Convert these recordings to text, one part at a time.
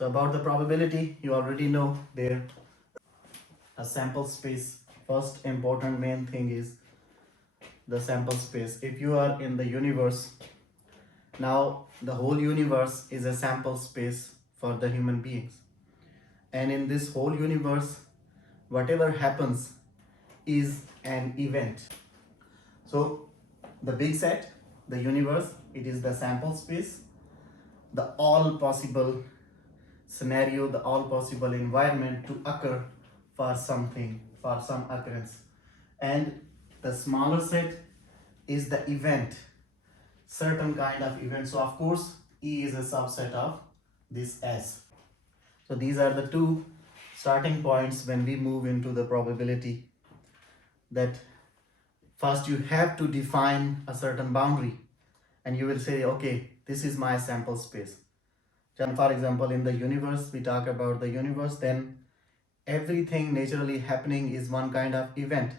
So about the probability, you already know there a sample space. First important main thing is the sample space. If you are in the universe, now the whole universe is a sample space for the human beings. And in this whole universe, whatever happens is an event. So the big set, the universe, it is the sample space, the all possible scenario, the all possible environment to occur for something, for some occurrence. And the smaller set is the event, certain kind of event. So of course E is a subset of this S. So these are the two starting points when we move into the probability, that first you have to define a certain boundary and you will say, okay, this is my sample space. And for example, in the universe, we talk about the universe, then everything naturally happening is one kind of event.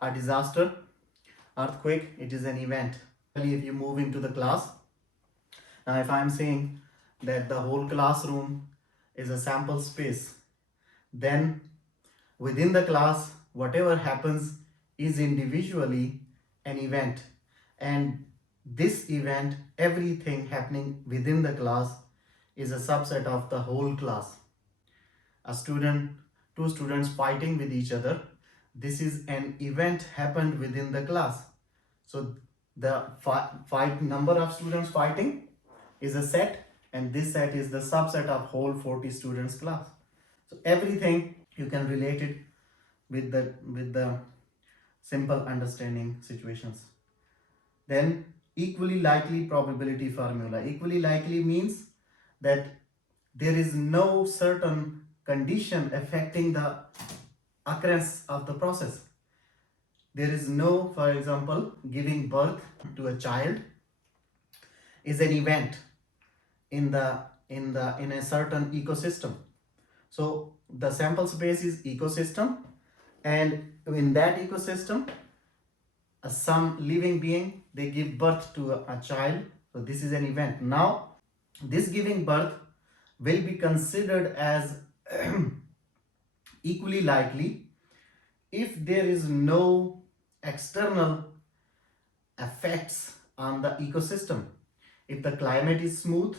A disaster, earthquake, it is an event. If you move into the class, now if I am saying that the whole classroom is a sample space, then within the class, whatever happens is individually an event. And this event, everything happening within the class, is a subset of the whole class. A student, two students fighting with each other, this is an event happened within the class. So the fight number of students fighting is a set, and this set is the subset of whole 40 students class. So everything you can relate it with the simple understanding situations. Then equally likely probability formula. Equally likely means that there is no certain condition affecting the occurrence of the process. There is no, for example, giving birth to a child is an event in a certain ecosystem. So the sample space is ecosystem, and in that ecosystem, some living being, they give birth to a child. So this is an event. Now this giving birth will be considered as equally likely if there is no external effects on the ecosystem. If the climate is smooth,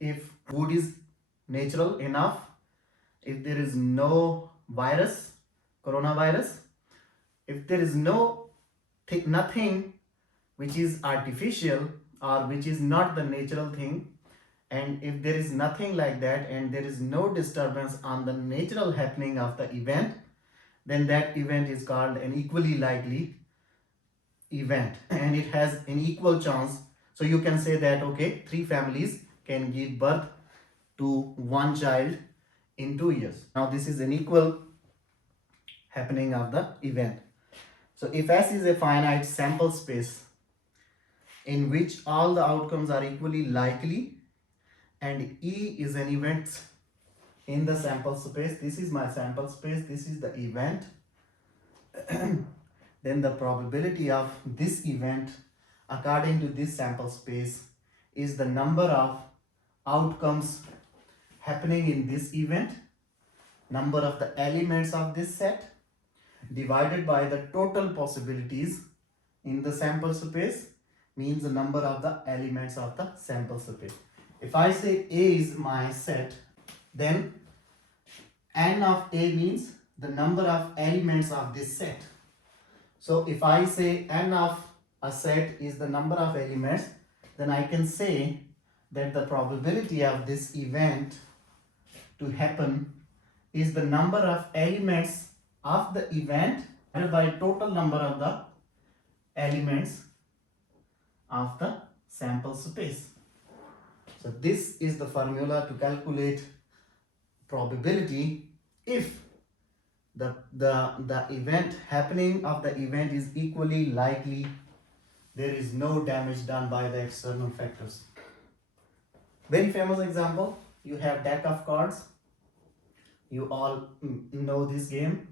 if food is natural enough, if there is no virus, coronavirus, if there is nothing which is artificial or which is not the natural thing, and if there is nothing like that and there is no disturbance on the natural happening of the event, then that event is called an equally likely event and it has an equal chance. So you can say that, okay, 3 families can give birth to 1 child in 2 years. Now this is an equal happening of the event. So if S is a finite sample space in which all the outcomes are equally likely, and E is an event in the sample space, this is my sample space, this is the event, then the probability of this event according to this sample space is the number of outcomes happening in this event, number of the elements of this set, divided by the total possibilities in the sample space, means the number of the elements of the sample space. If I say A is my set, then n of A means the number of elements of this set. So if I say n of a set is the number of elements, then I can say that the probability of this event to happen is the number of elements of the event divided by total number of the elements of the sample space. So this is the formula to calculate probability if the event happening of the event is equally likely, there is no damage done by the external factors. Very famous example, you have deck of cards, you all know this game.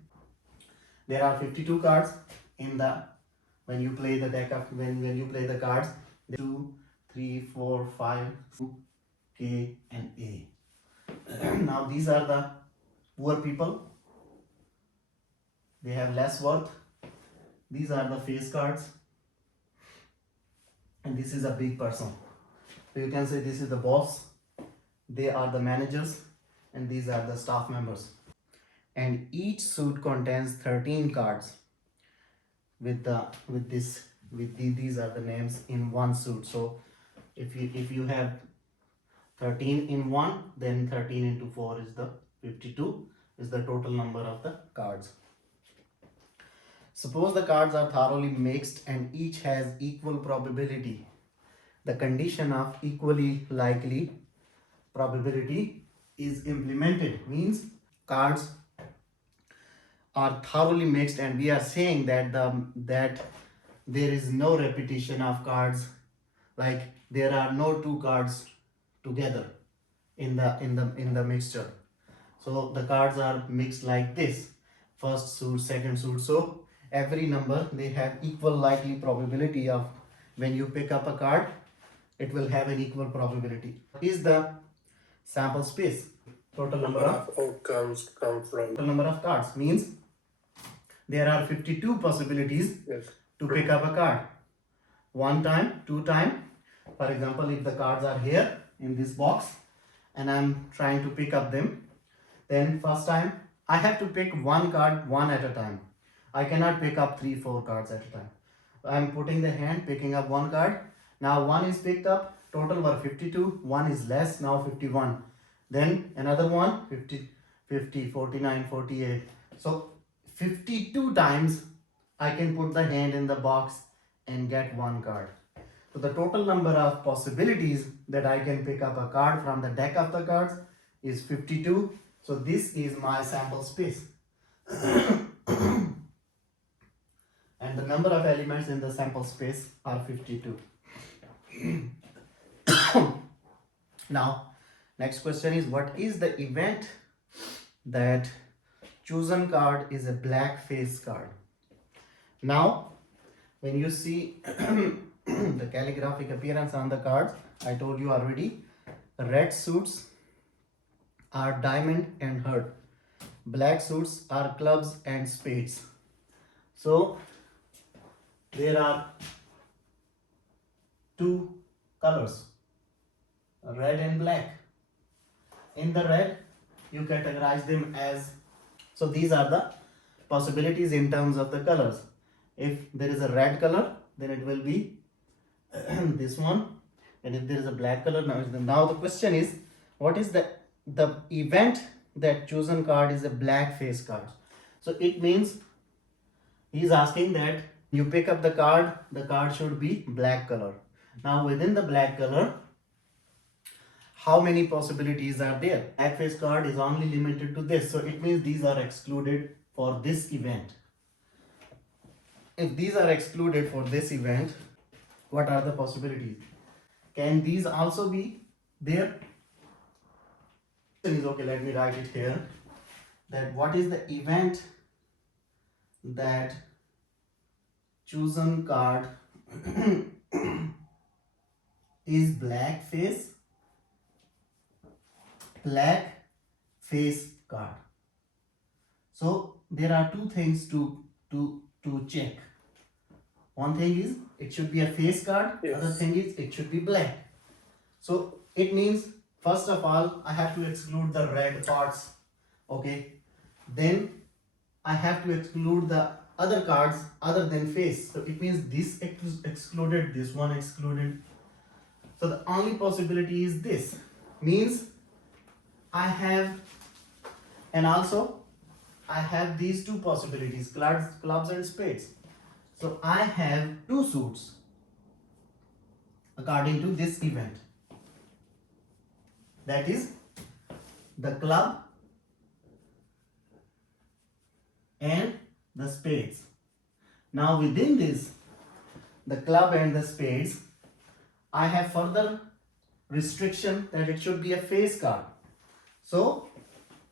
There are 52 cards in the, when you play the deck of, when you play the cards, 2, 3, 4, 5, K and A. Now these are the poor people. They have less worth. These are the face cards. And this is a big person. So you can say this is the boss. They are the managers. And these are the staff members. And each suit contains 13 cards. These are the names in one suit. So if you have 13 in one, then 13 into 4 is the 52, is the total number of the cards. Suppose the cards are thoroughly mixed and each has equal probability. The condition of equally likely probability is implemented. Means cards are thoroughly mixed, and we are saying that that there is no repetition of cards, like there are no two cards together in the mixture. So the cards are mixed like this, first suit, second suit. So every number, they have equal likely probability of, when you pick up a card, it will have an equal probability. Is the sample space. Total number of outcomes come from total number of cards means there are 52 possibilities to pick up a card. One time, two time. For example, if the cards are here in this box and I'm trying to pick up them, then first time I have to pick one card one at a time. I cannot pick up 3-4 cards at a time. I'm putting the hand, picking up one card. Now one is picked up, total were 52, one is less, now 51. Then another one, 50, 49, 48. So 52 times I can put the hand in the box and get one card. So the total number of possibilities that I can pick up a card from the deck of the cards is 52. So this is my sample space. And the number of elements in the sample space are 52. Now, next question is, what is the event that chosen card is a black face card? Now, when you see the calligraphic appearance on the cards, I told you already, red suits are diamond and heart. Black suits are clubs and spades. So, there are two colors, red and black. In the red, you categorize them as, so these are the possibilities in terms of the colors. If there is a red color, then it will be this one, and if there is a black color, now the question is, what is the event that chosen card is a black face card? So it means he is asking that you pick up the card should be black color. Now within the black color, how many possibilities are there? Black face card is only limited to this, so it means these are excluded for this event. If these are excluded for this event, what are the possibilities? Can these also be there? Okay, let me write it here. That what is the event that chosen card is black face card. So there are two things to check. One thing is it should be a face card. Yes. Other thing is it should be black. So it means first of all I have to exclude the red parts. Okay. Then I have to exclude the other cards other than face. So it means this excluded, this one excluded. So the only possibility is this. Means I have, and also I have these two possibilities, clubs and spades. So I have two suits according to this event. That is the club and the spades. Now within this, the club and the spades, I have further restriction that it should be a face card. So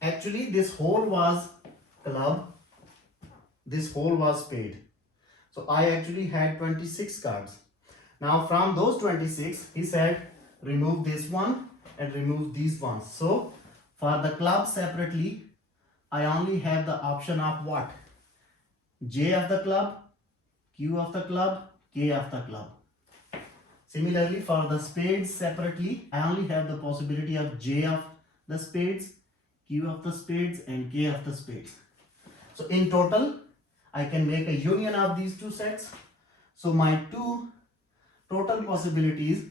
actually this whole was club, this whole was spade. So I actually had 26 cards. Now from those 26, he said remove this one and remove these ones. So For the club separately, I only have the option of what? J of the club, Q of the club, K of the club. Similarly, for the spades separately, I only have the possibility of J of the spades, Q of the spades, and K of the spades. So in total, I can make a union of these two sets. So my two total possibilities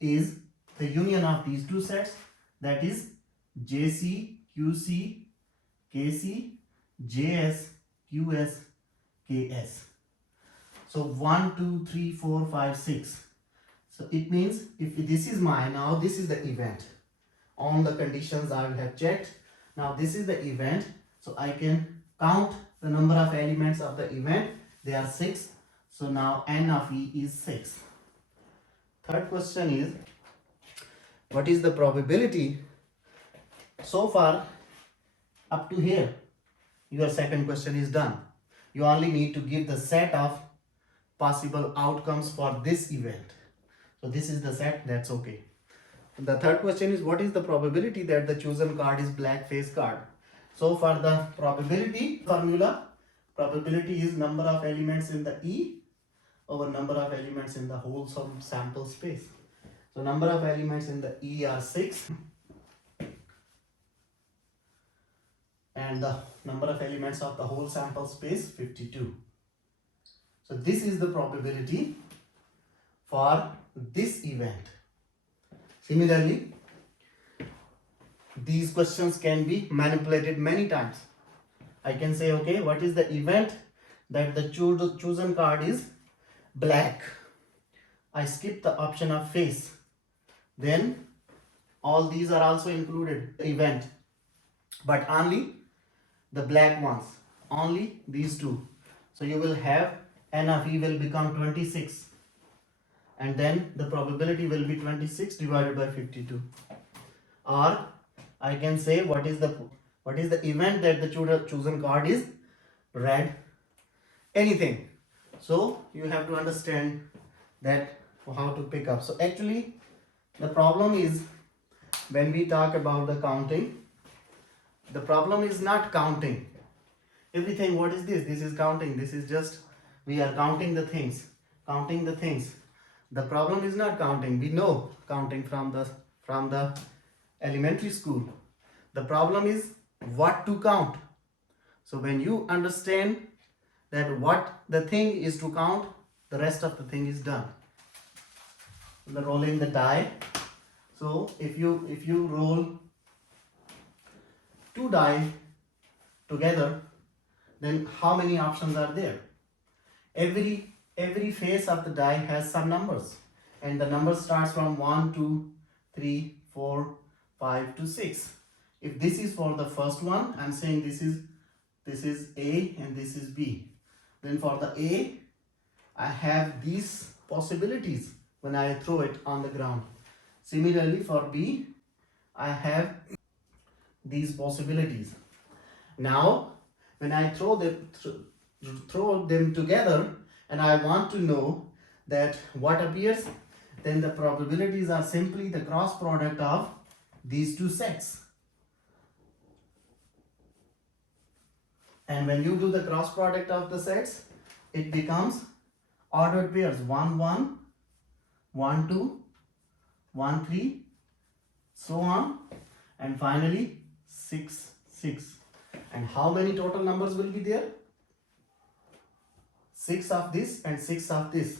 is the union of these two sets, that is JC, QC, KC, JS, QS, KS. So 1, 2, 3, 4, 5, 6. So it means if this is my, now this is the event. On the conditions I have checked. Now this is the event. So I can count the number of elements of the event. They are 6. So now N of E is 6. Third question is, what is the probability? So far, up to here, your second question is done. You only need to give the set of possible outcomes for this event. So this is the set, that's okay. The third question is, what is the probability that the chosen card is black face card? So for the probability formula, probability is number of elements in the E over number of elements in the whole sample space. So number of elements in the E are 6 and the number of elements of the whole sample space 52. So this is the probability for this event. Similarly, these questions can be manipulated many times. I can say, okay, what is the event that the chosen card is black? I skip the option of face. Then all these are also included event, but only the black ones, only these two. So you will have N of E will become 26 and then the probability will be 26 divided by 52. Or I can say what is the event that the chosen card is red, anything. So you have to understand that how to pick up. So actually the problem is, when we talk about the counting, the problem is not counting everything. What is this? This is counting. This is just, we are counting the things, The problem is not counting. We know counting from the elementary school. The problem is what to count. So when you understand that what the thing is to count, the rest of the thing is done. The rolling the die. So if you roll 2 die together, then how many options are there? Every face of the die has some numbers, and the number starts from 1, 2, 3, 4, 5 to 6. If this is for the first one, I'm saying this is A and this is B. Then for the A, I have these possibilities when I throw it on the ground. Similarly for B, I have these possibilities. Now when I throw them together and I want to know that what appears, then the probabilities are simply the cross product of these two sets. And when you do the cross product of the sets, it becomes ordered pairs: 1, 1, 1, 2, 1, 3, so on, and finally 6, 6. And how many total numbers will be there? 6 of this and 6 of this.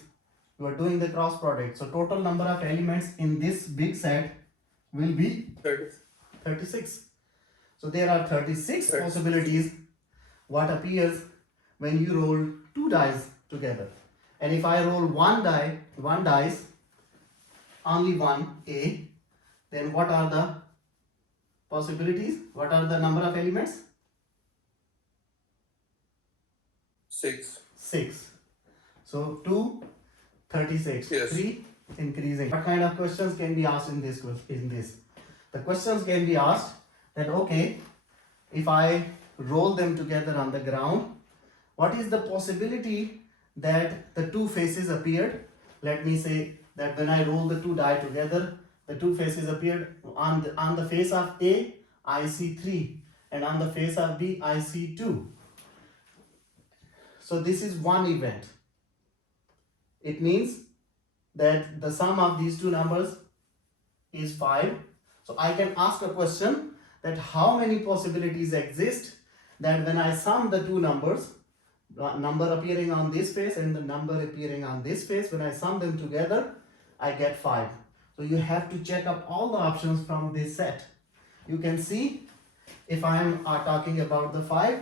You are doing the cross product. So total number of elements in this big set will be 36. So there are 36 possibilities what appears when you roll 2 dice together. And if I roll one dice, only one A, then what are the possibilities? What are the number of elements? 6. 6. So 2, 36. Yes. 3, increasing. What kind of questions can be asked in this? The questions can be asked that, okay, if I roll them together on the ground, what is the possibility that the two faces appeared? Let me say that when I roll the 2 die together, the two faces appeared. On the face of A, I see 3, and on the face of B, I see 2. So this is one event. It means that the sum of these two numbers is 5. So I can ask a question that how many possibilities exist that when I sum the two numbers, number appearing on this face and the number appearing on this face, when I sum them together, I get 5. So you have to check up all the options from this set. You can see if I am talking about the 5,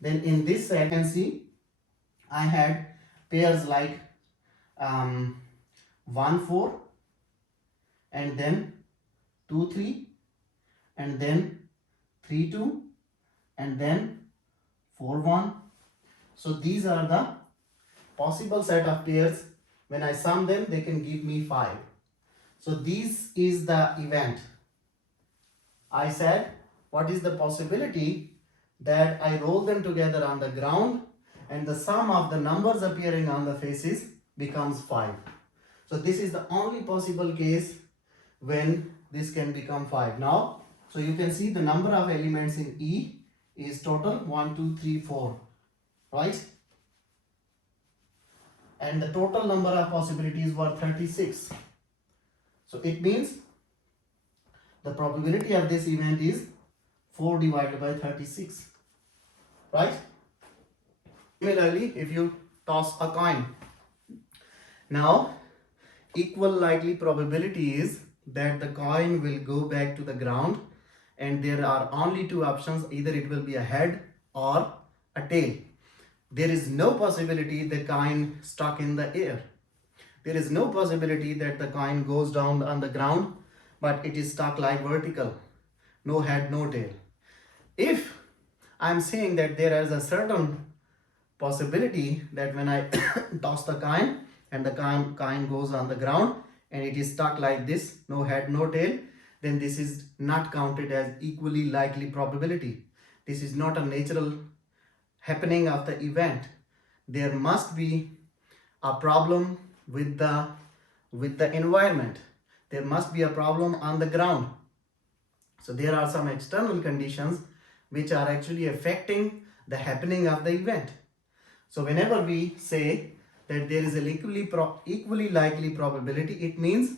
then in this set you can see I had pairs like 1 4 and then 2 3 and then 3 2 and then 4 1. So these are the possible set of pairs. When I sum them, they can give me 5. So this is the event. I said, what is the possibility that I roll them together on the ground and the sum of the numbers appearing on the faces becomes 5. So this is the only possible case when this can become 5. Now, so you can see the number of elements in E is total 1, 2, 3, 4, right? And the total number of possibilities were 36. So it means the probability of this event is 4 divided by 36, right? Similarly, if you toss a coin, now equal likely probability is that the coin will go back to the ground, and there are only two options, either it will be a head or a tail. There is no possibility the coin stuck in the air. There is no possibility that the coin goes down on the ground, but it is stuck like vertical, no head, no tail. If I am saying that there is a certain possibility that when I toss the coin and the coin goes on the ground and it is stuck like this, no head, no tail, then this is not counted as equally likely probability. This is not a natural happening of the event. There must be a problem with the environment. There must be a problem on the ground. So there are some external conditions which are actually affecting the happening of the event. So whenever we say that there is an equally likely probability, it means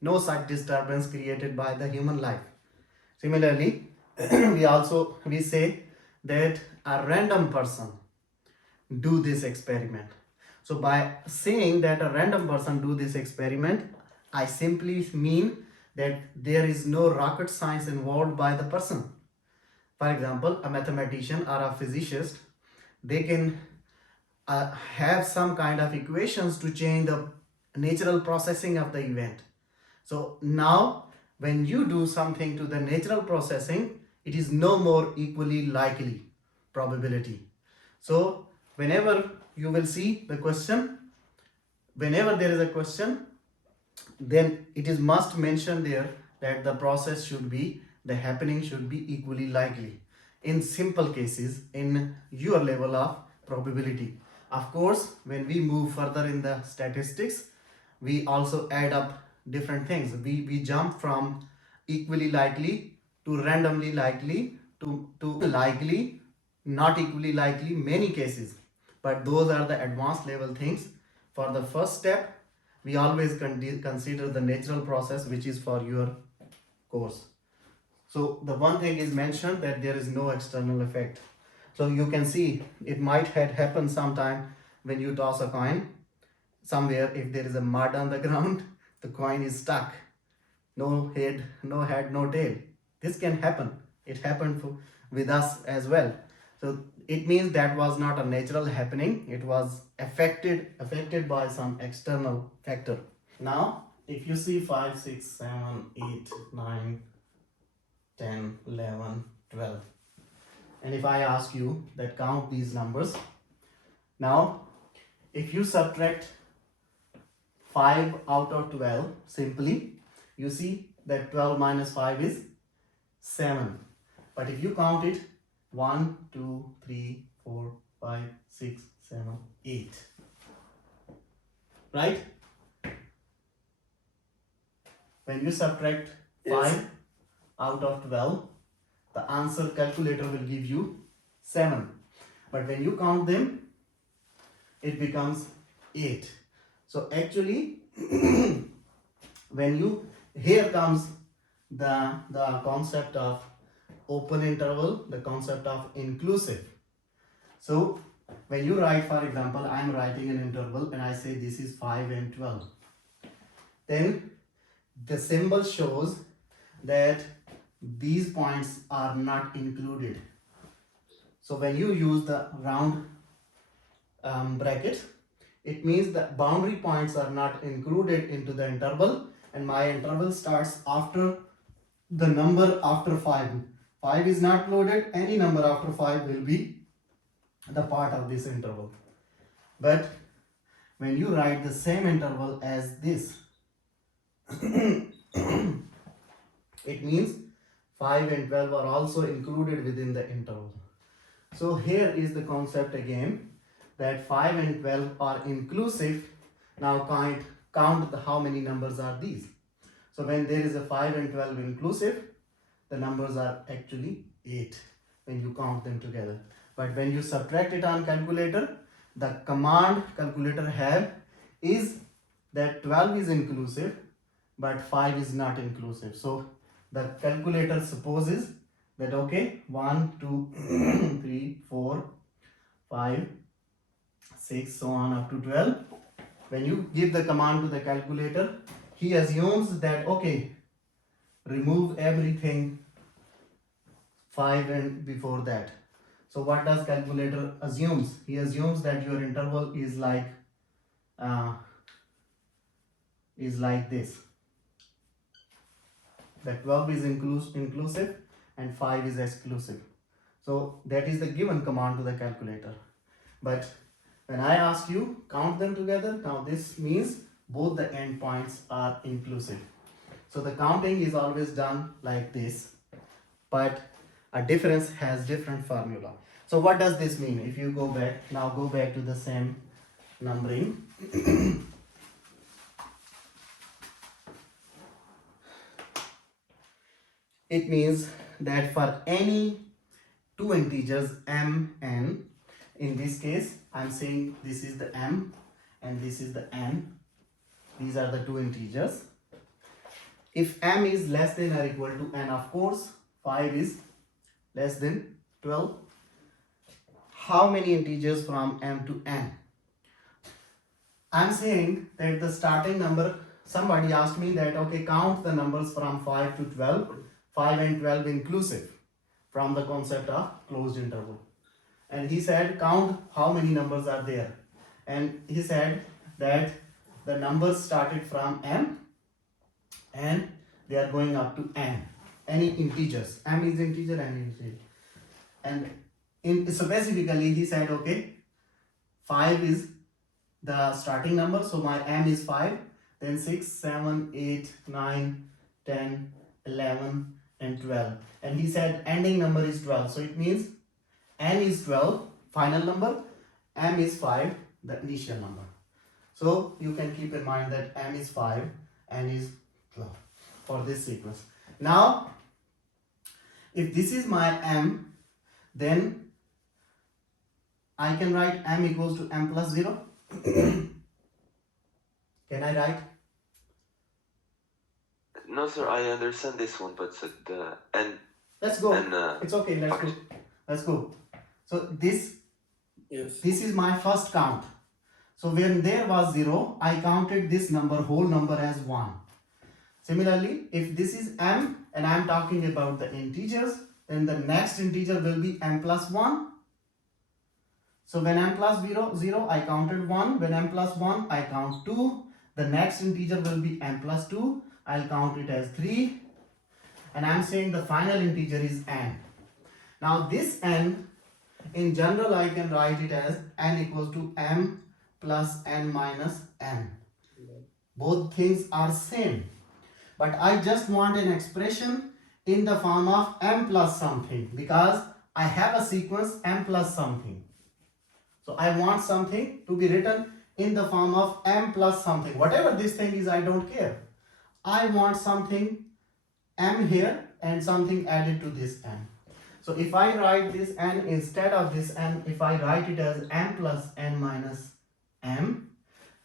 no such disturbance created by the human life. Similarly, we say that a random person do this experiment. So by saying that a random person do this experiment, I simply mean that there is no rocket science involved by the person. For example, a mathematician or a physicist, they can have some kind of equations to change the natural processing of the event. So now when you do something to the natural processing, it is no more equally likely probability. So whenever you will see the question, whenever there is a question, then it is must mention there that the process should be, the happening should be equally likely in simple cases in your level of probability. Of course, when we move further in the statistics, we also add up different things. We jump from equally likely to randomly likely to likely, not equally likely, many cases. But those are the advanced level things. For the first step, we always consider the natural process, which is for your course. So the one thing is mentioned that there is no external effect. So you can see it might have happened sometime when you toss a coin somewhere. If there is a mud on the ground, the coin is stuck. No head, no tail. This can happen. It happened with us as well. So it means that was not a natural happening. It was affected by some external factor. Now, if you see 5, 6, 7, 8, 9, 10, 11, 12. And if I ask you that count these numbers, now if you subtract 5 out of 12, simply you see that 12 minus 5 is 7. But if you count it 1, 2, 3, 4, 5, 6, 7, 8. Right? when you subtract Yes. 5 out of 12, the answer calculator will give you 7. But when you count them, it becomes 8. So actually, when you, here comes the concept of open interval, the concept of inclusive. So when you write, for example, I am writing an interval and I say this is 5 and 12, then the symbol shows that these points are not included. So when you use the round bracket, it means that boundary points are not included into the interval, and my interval starts after the number after 5. 5 is not loaded, any number after 5 will be the part of this interval. But when you write the same interval as this, it means 5 and 12 are also included within the interval. So here is the concept again, that 5 and 12 are inclusive. Now count how many numbers are these. So when there is a 5 and 12 inclusive, the numbers are actually 8 when you count them together. But when you subtract it on calculator, the command calculator have is that 12 is inclusive but 5 is not inclusive. So the calculator supposes that okay, 1 2 3 4 5 6 so on up to 12. When you give the command to the calculator, he assumes that okay, remove everything 5 and before that. So what does calculator assumes? He assumes that your interval is like this. That 12 is inclusive and 5 is exclusive. So that is the given command to the calculator. But when I ask you count them together, now this means both the endpoints are inclusive. So the counting is always done like this, but a difference has different formula. So what does this mean? If you go back, now go back to the same numbering. It means that for any two integers m, n, in this case, I'm saying this is the m and this is the n. These are the two integers. If m is less than or equal to n, of course, 5 is less than 12. How many integers from m to n? I'm saying that the starting number, somebody asked me that, okay, count the numbers from 5 to 12, 5 and 12 inclusive, from the concept of closed interval. And he said, count how many numbers are there. And he said that the numbers started from m and they are going up to n. Any integers. M is integer, n is integer. And specifically he said, okay, 5 is the starting number, so my m is 5, then 6, 7, 8, 9, 10, 11 and 12. And he said ending number is 12. So it means n is 12, final number, m is 5, the initial number. So you can keep in mind that m is 5, n is 12 for this sequence. Now, if this is my m, then I can write m equals to m plus 0. Can I write? No, sir, I understand this one, but the and Let's go. and It's okay, let's go. Let's go. So this Yes. is my first count. So when there was 0, I counted this number, whole number, as 1. Similarly, if this is m and I am talking about the integers, then the next integer will be m plus 1. So when m plus 0, I counted 1. When m plus 1, I count 2. The next integer will be m plus 2. I'll count it as 3. And I'm saying the final integer is n. Now this n, in general, I can write it as n equals to m plus n minus n. Both things are same. But I just want an expression in the form of m plus something, because I have a sequence m plus something. So I want something to be written in the form of m plus something. Whatever this thing is, I don't care. I want something m here and something added to this n. So if I write this n instead of this n, if I write it as m plus n minus m,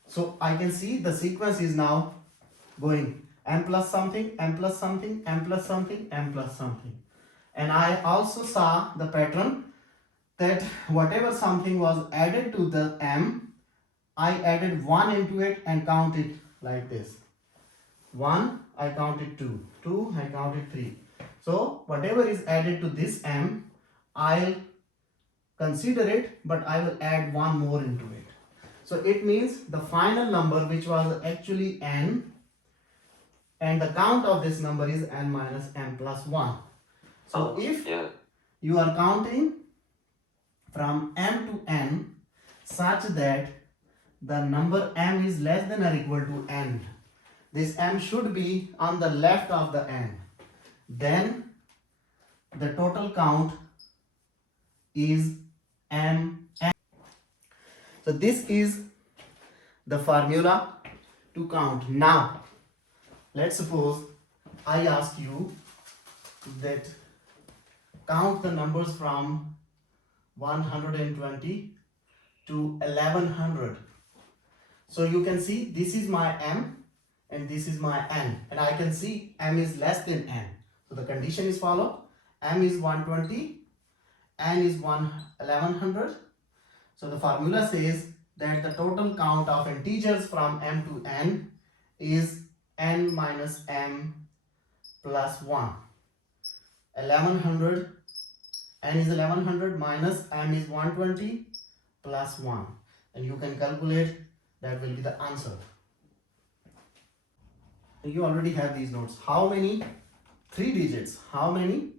so I can see the sequence is now going m plus something, m plus something, m plus something, m plus something. And I also saw the pattern that whatever something was added to the m, I added 1 into it and count it like this. 1, I counted 2, 2, I counted 3. So whatever is added to this m, I'll consider it, but I will add 1 more into it. So it means the final number, which was actually n, and the count of this number is n minus m plus 1. So if you are counting from m to n such that the number m is less than or equal to n, this m should be on the left of the n, then the total count is m. So this is the formula to count. Now let's suppose I ask you that count the numbers from 120 to 1100. So you can see this is my m and this is my n, and I can see m is less than n. So the condition is follow: m is 120, n is 1100. So the formula says that the total count of integers from m to n is n minus m plus 1. 1100, n is 1100 minus m is 120 plus 1, and you can calculate, that will be the answer. You already have these notes. How many 3 digits? How many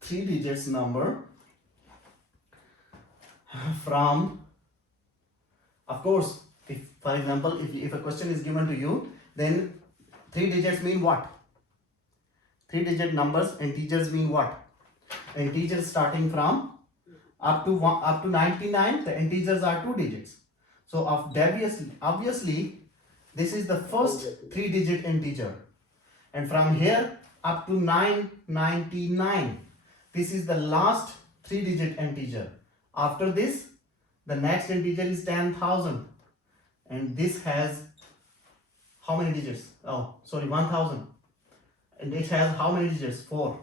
3 digits number from, of course, if for example, if a question is given to you, then 3 digits mean what? 3 digit numbers, integers mean what? Integers starting from up to 99, the integers are 2 digits. So obviously this is the first 3 digit integer, and from here up to 999, this is the last 3 digit integer. After this, the next integer is 10,000, and this has how many digits? Oh, sorry, 1000, and it has how many digits? 4.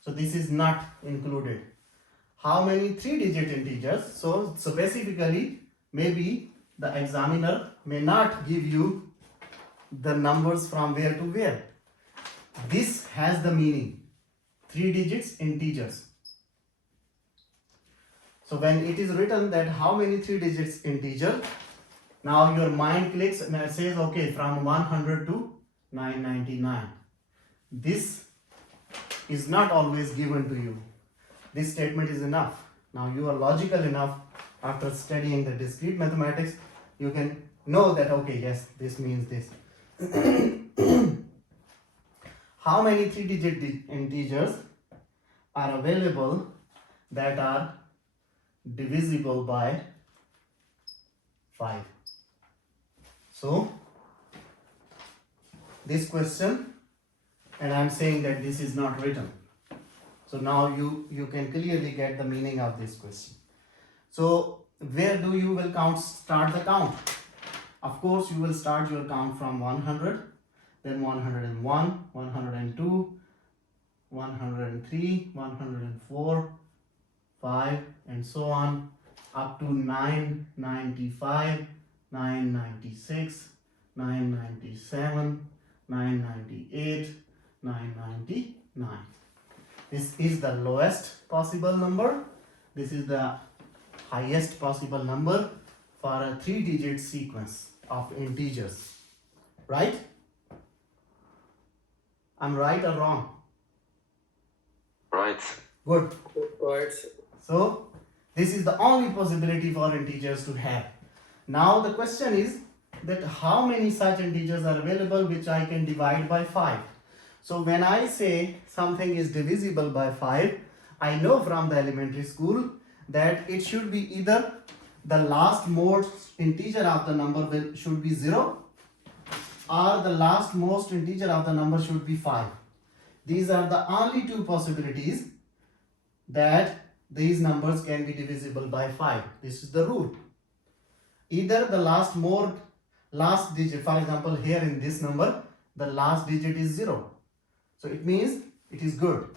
So this is not included. How many 3 digit integers? So specifically, maybe the examiner may not give you the numbers from where to where. This has the meaning 3 digits integers. So when it is written that how many 3 digits integer, now your mind clicks and it says, okay, from 100 to 999. This is not always given to you. This statement is enough. Now you are logical enough after studying the discrete mathematics, you can know that, okay, yes, this means this. How many 3 digit integers are available that are divisible by 5? So this question, and I'm saying that this is not written. So now you can clearly get the meaning of this question. So where do you will start the count? Of course, you will start your count from 100, then 101, 102, 103, 104, 5, and so on, up to 995, 996, 997, 998, 999. This is the lowest possible number. This is the highest possible number for a 3 digit sequence of integers. Right? I'm right or wrong? Right. Good. Right. So this is the only possibility for integers to have. Now the question is that how many such integers are available which I can divide by 5. So when I say something is divisible by 5, I know from the elementary school that it should be either the last mode integer of the number should be 0, or the last most integer of the number should be 5. These are the only two possibilities that these numbers can be divisible by 5. This is the rule. Either the last digit, for example, here in this number, the last digit is 0. So it means it is good.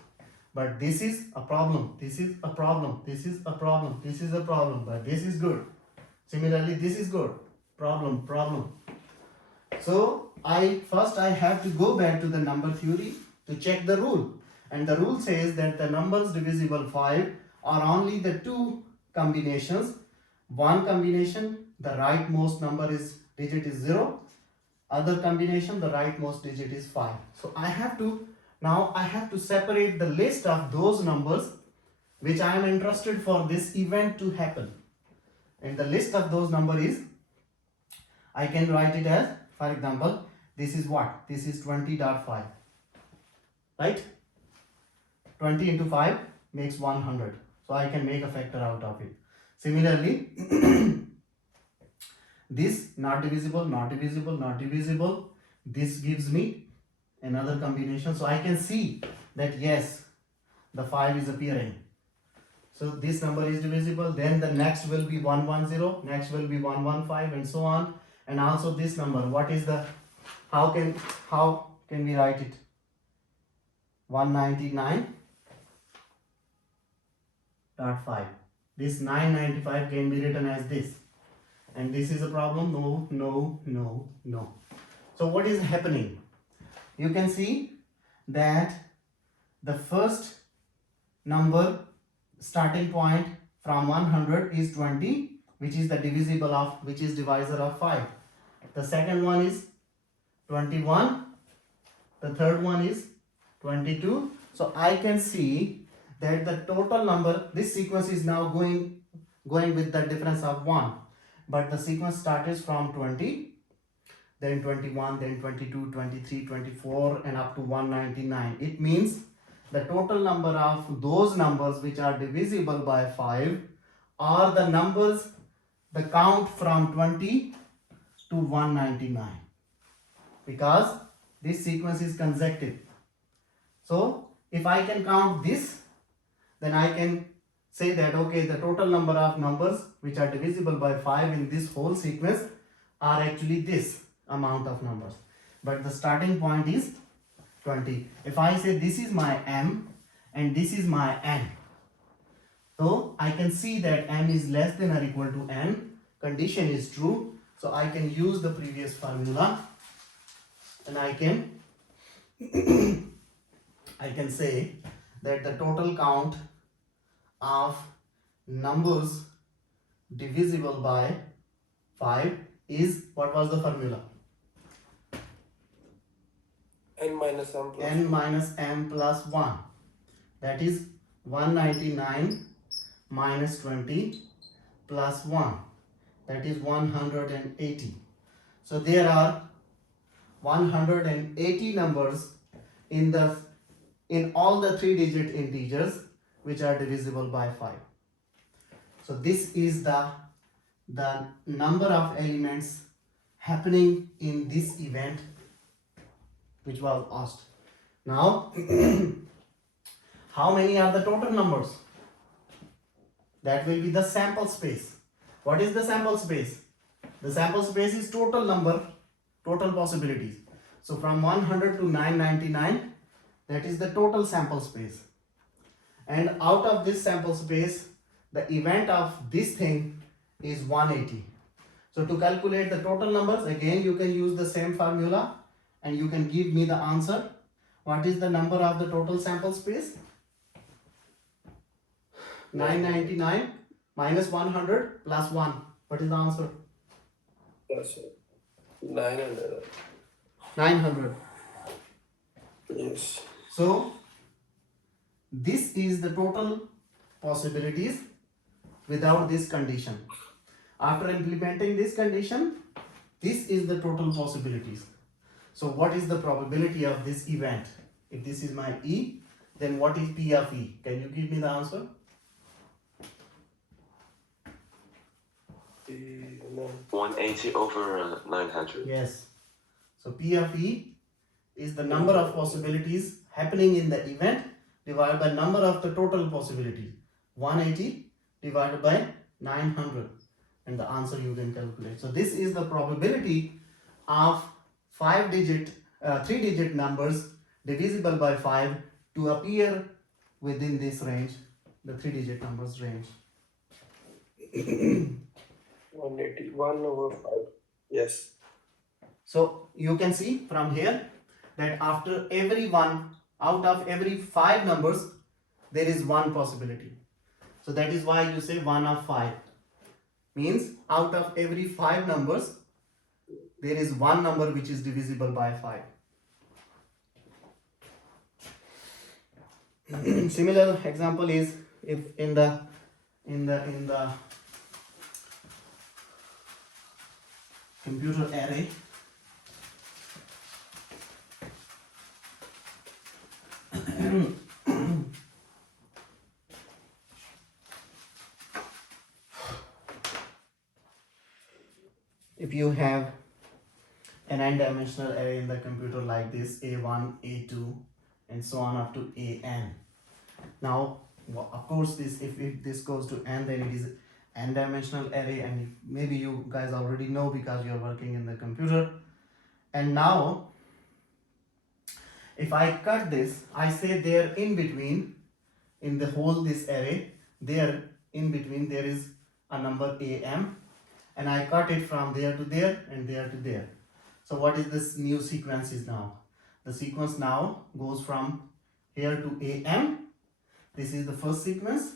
But this is a problem, this is a problem, this is a problem, this is a problem, but this is good. Similarly, this is good. Problem, problem. So I have to go back to the number theory to check the rule. And the rule says that the numbers divisible 5 are only the two combinations. One combination, the rightmost digit is 0. Other combination, the rightmost digit is 5. So I have to separate the list of those numbers which I am interested for this event to happen. And the list of those numbers is, I can write it as, for example, this is what? This is 20.5. Right? 20 into 5 makes 100. So I can make a factor out of it. Similarly, this not divisible, not divisible, not divisible. This gives me another combination. So I can see that yes, the 5 is appearing. So this number is divisible. Then the next will be 110, next will be 115, and so on. And also this number, what is the, how can we write it? 199.5. This 995 can be written as this. And this is a problem? No, no, no, no. So what is happening? You can see that the first number starting point from 100 is 20, which is the divisor of 5. The second one is 21. The third one is 22. So I can see that the total number, this sequence is now going with the difference of 1. But the sequence starts from 20, then 21, then 22, 23, 24, and up to 199. It means the total number of those numbers which are divisible by 5 are the numbers, the count from 20 to 199. Because this sequence is consecutive. So if I can count this, then I can say that okay, the total number of numbers which are divisible by 5 in this whole sequence are actually this amount of numbers. But the starting point is 20. If I say this is my m and this is my n, so I can see that m is less than or equal to n. Condition is true. So I can use the previous formula and I can say that the total count of numbers divisible by 5 is, what was the formula? N minus m plus n minus m plus 1. That is 199 minus 20 plus 1. That is 180. So there are 180 numbers in all the 3-digit integers which are divisible by 5. So this is the number of elements happening in this event which was asked. Now, how many are the total numbers? That will be the sample space. What is the sample space? The sample space is total number, total possibilities. So from 100 to 999, that is the total sample space. And out of this sample space, the event of this thing is 180. So to calculate the total numbers, again you can use the same formula and you can give me the answer. What is the number of the total sample space? 999 minus 100 plus 1. What is the answer? plus 900. 900. Yes. So this is the total possibilities without this condition. After implementing this condition, this is the total possibilities. So what is the probability of this event? If this is my E, then what is P of E? Can you give me the answer? No. 180 over 900. Yes. So P of E is the number of possibilities happening in the event divided by number of the total possibilities. 180 divided by 900, and the answer you can calculate. So this is the probability of 3-digit numbers divisible by 5 to appear within this range, the 3-digit numbers range. 181/5. Yes. So you can see from here that after every one, out of every 5 numbers, there is one possibility. So that is why you say 1 of 5. Means out of every 5 numbers, there is one number which is divisible by 5. Similar example is if in the computer array, if you have an n-dimensional array in the computer like this, A1, A2, and so on up to AN. Now, of course, this if this goes to n, then it is n-dimensional array, and maybe you guys already know because you are working in the computer. And now, if I cut this, I say there in between, in the whole this array, there in between there is a number AM, and I cut it from there to there and there to there. So what is this new sequence is now? The sequence now goes from here to AM. This is the first sequence,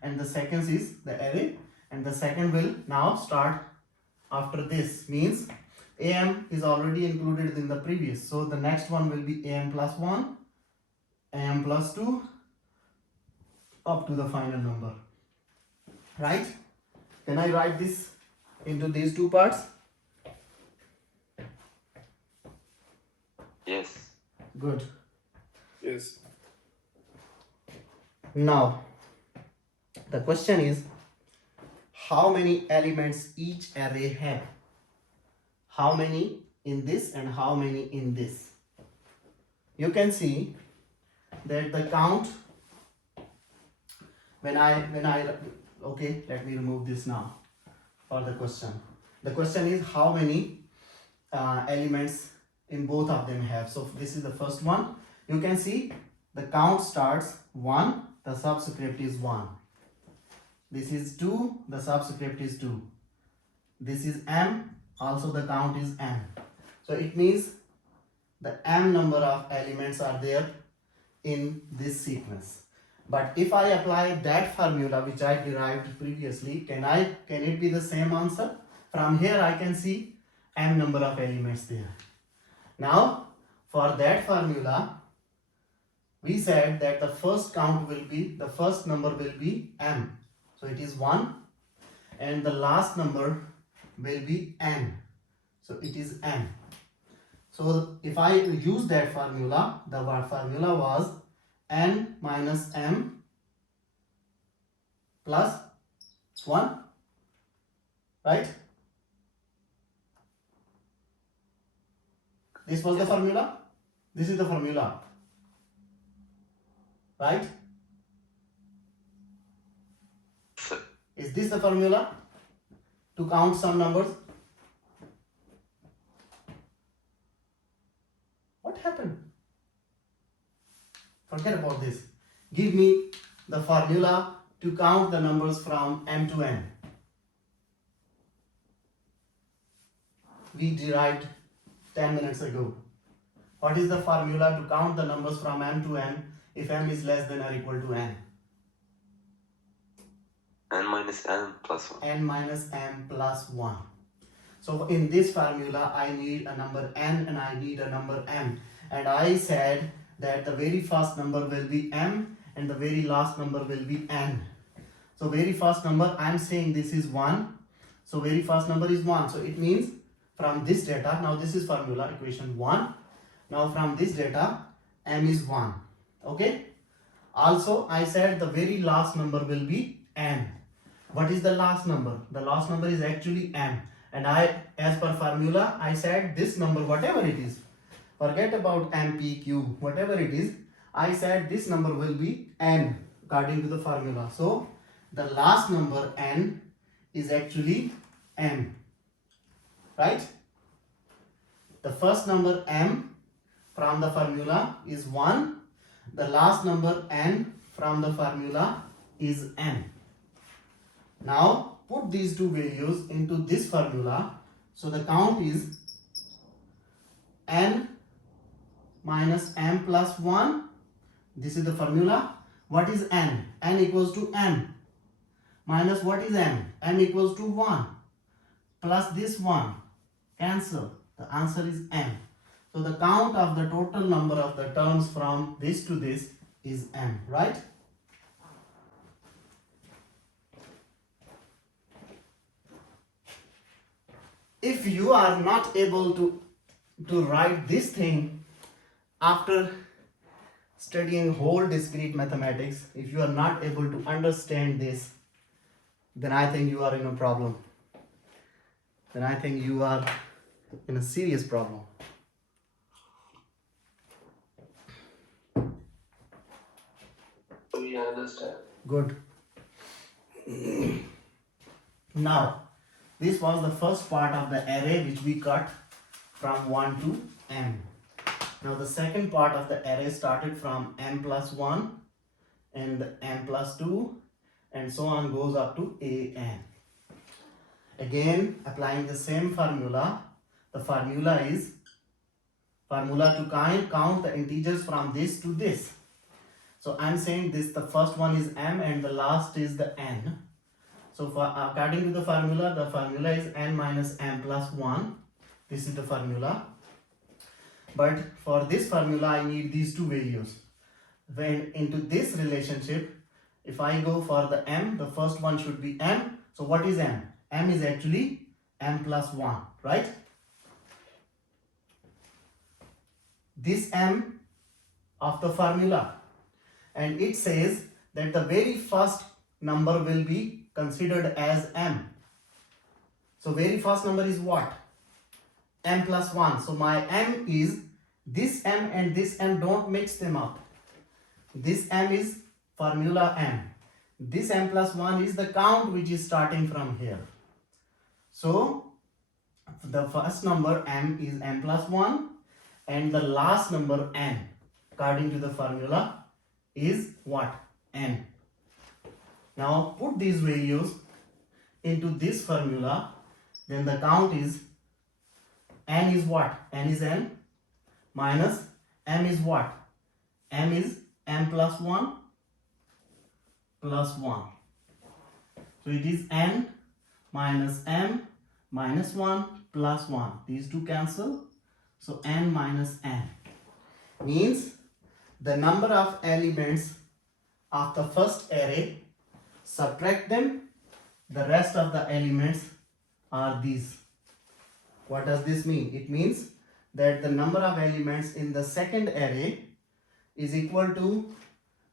and the second is the array, and the second will now start after this. Means AM is already included in the previous, so the next one will be AM plus 1, AM plus 2, up to the final number. Right? Can I write this into these two parts? Yes. Good. Yes. Now, the question is, how many elements each array have? How many in this and how many in this? You can see that the count, okay, let me remove this now for the question. The question is how many elements in both of them have. So this is the first one. You can see the count starts 1, the subscript is 1. This is 2, the subscript is 2. This is m, also the count is m. So it means the m number of elements are there in this sequence. But if I apply that formula which I derived previously, can it be the same answer? From here I can see m number of elements there. Now for that formula, we said that the first number will be m. So it is 1, and the last number will be n. So it is n. So if I use that formula, the formula was n minus m plus 1, right? This was the formula. This is the formula, right? Is this the formula to count some numbers? What happened? Forget about this. Give me the formula to count the numbers from m to n. We derived 10 minutes ago. What is the formula to count the numbers from m to n if m is less than or equal to n? N minus m plus 1. N minus m plus 1. So in this formula, I need a number n and I need a number m. And I said that the very first number will be m and the very last number will be n. So very first number, I am saying this is 1. So very first number is 1. So it means from this data, now this is formula equation 1. Now from this data, m is 1. Okay. Also, I said the very last number will be n. What is the last number? The last number is actually m. And as per formula, I said this number, whatever it is, forget about M, P, Q, whatever it is, I said this number will be n according to the formula. So the last number n is actually m, right? The first number m from the formula is 1. The last number n from the formula is m. Now put these two values into this formula. So the count is n minus m plus 1. This is the formula. What is n? N equals to m. Minus what is m? M equals to 1. Plus this 1. Cancel. The answer is m. So the count of the total number of the terms from this to this is m, right? If you are not able to write this thing after studying whole discrete mathematics, if you are not able to understand this, then I think you are in a problem. Then I think you are in a serious problem. We understand. Good. Now, this was the first part of the array which we cut from 1 to m. Now the second part of the array started from m plus 1 and m plus 2 and so on goes up to an. Again, applying the same formula. The formula is formula to count the integers from this to this. So I'm saying this, the first one is m and the last is the n. So for according to the formula is n minus m plus 1. This is the formula. But for this formula, I need these two values. When into this relationship, if I go for the m, the first one should be m. So what is m? M is actually m plus 1, right? This m of the formula. And it says that the very first number will be considered as m. So very first number is what? M plus 1. So my m is this m and this m, don't mix them up. This m is formula m. This m plus 1 is the count which is starting from here. So the first number m is m plus 1 and the last number n according to the formula is what? N. Now put these values into this formula, then the count is n is what? N is n minus m is what? M is m plus 1 plus 1. So it is n minus m minus 1 plus 1. These two cancel. So n minus n means the number of elements of the first array, subtract them, the rest of the elements are these. What does this mean? It means that the number of elements in the second array is equal to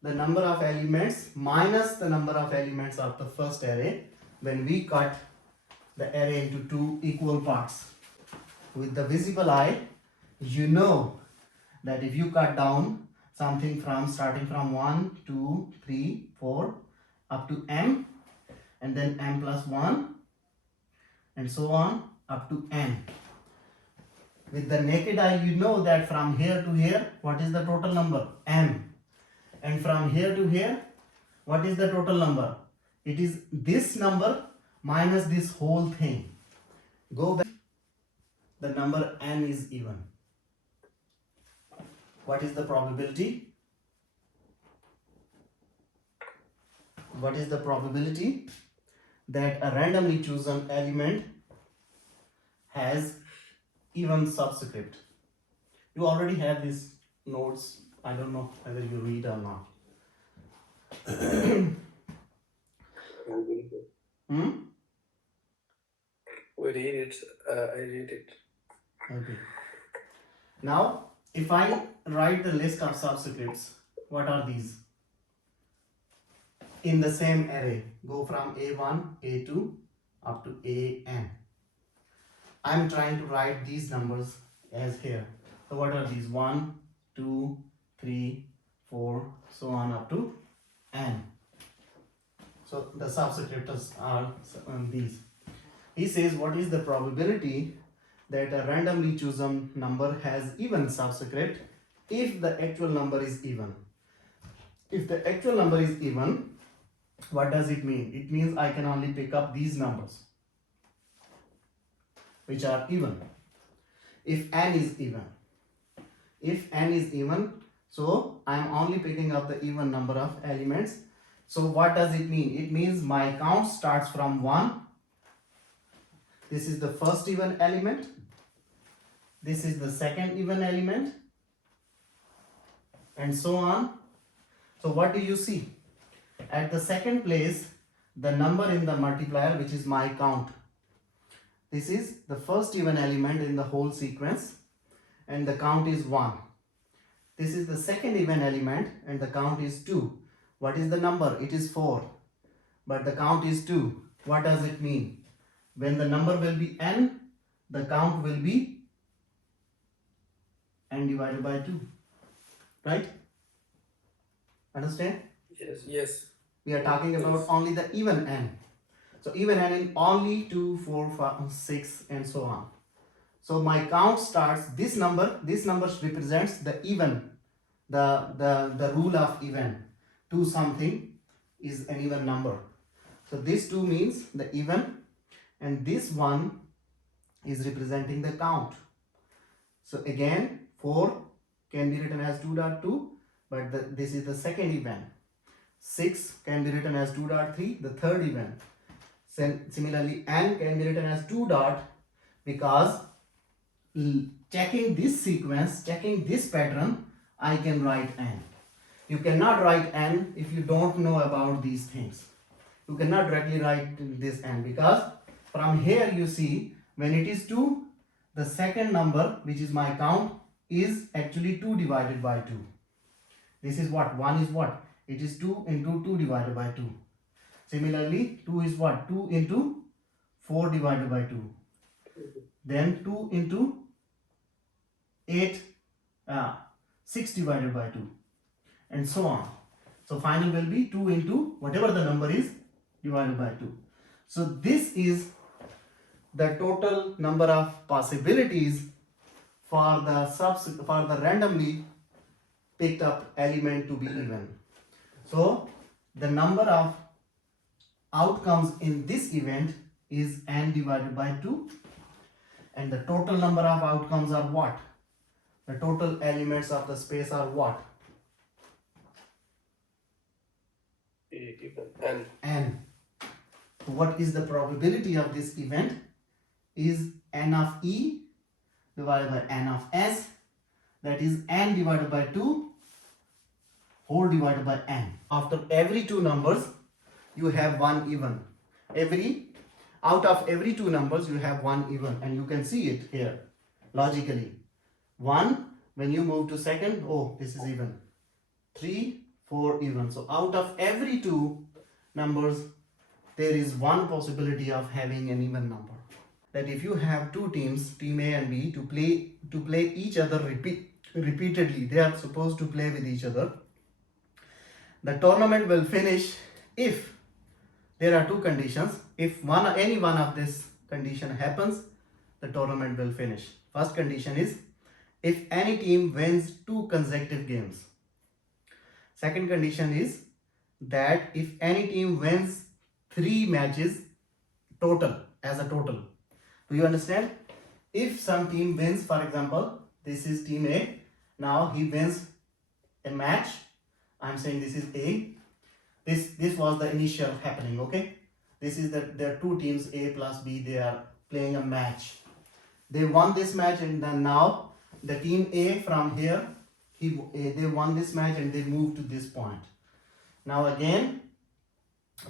the number of elements minus the number of elements of the first array when we cut the array into two equal parts. With the visible eye, you know that if you cut down something from starting from 1, 2, 3, 4 up to m and then m plus 1 and so on up to n. With the naked eye, you know that from here to here, what is the total number? M. And from here to here, what is the total number? It is this number minus this whole thing. Go back. The number n is even. What is the probability? What is the probability that a randomly chosen element has even subscript? You already have these notes. I don't know whether you read or not. We read it. I read it. Okay. Now, if I write the list of subscripts, what are these? In the same array, go from A1, A2 up to AN. I'm trying to write these numbers as here. So what are these? 1, 2, 3, 4, so on up to n. So the subscripts are these. He says, what is the probability that a randomly chosen number has even subscript if the actual number is even? If the actual number is even, what does it mean? It means I can only pick up these numbers which are even. If n is even, so I am only picking up the even number of elements. So what does it mean? It means my count starts from 1. This is the first even element. This is the second even element, and so on. So what do you see? At the second place, the number in the multiplier, which is my count. This is the first even element in the whole sequence, and the count is 1. This is the second even element, and the count is 2. What is the number? It is 4. But the count is 2. What does it mean? When the number will be n, the count will be n divided by 2. Right? Understand? Yes. We are talking about only the even n. So even n in only 2, 4, 5, 6 and so on. So my count starts, this number represents the even, the rule of even. 2 something is an even number. So this 2 means the even, and this 1 is representing the count. So again 4 can be written as 2.2, but this is the second even. 6 can be written as 2.3, the third even. Similarly, n can be written as 2 dot, because checking this sequence, checking this pattern, I can write n. You cannot write n if you don't know about these things. You cannot directly write this n, because from here you see, when it is 2, the second number, which is my count, is actually 2 divided by 2. This is what? 1 is what? It is 2 into 2 divided by 2. Similarly, 2 is what? 2 into 4 divided by 2. Then 2 into 8, 6 divided by 2. And so on. So final will be 2 into whatever the number is divided by 2. So this is the total number of possibilities for the randomly picked up element to be even. So the number of outcomes in this event is n divided by 2, and the total number of outcomes are what? The total elements of the space are what? Even N. So what is the probability of this event? Is n of e divided by n of s, that is n divided by 2 whole divided by n. After every two numbers you have one even. Out of every two numbers you have one even, and you can see it here logically. 1, when you move to second, oh, this is even. 3, 4 even. So out of every two numbers there is one possibility of having an even number. That if you have two teams, team A and B, to play each other repeatedly, they are supposed to play with each other. The tournament will finish if there are two conditions. If any one of this condition happens, the tournament will finish. First condition is if any team wins 2 consecutive games. Second condition is that if any team wins 3 matches total, as a total. Do you understand? If some team wins, for example, this is team A, now he wins a match. I'm saying this is A. This was the initial happening, okay? This is there are two teams, A plus B, they are playing a match. They won this match, and then now the team A from here, they won this match and they moved to this point. Now again,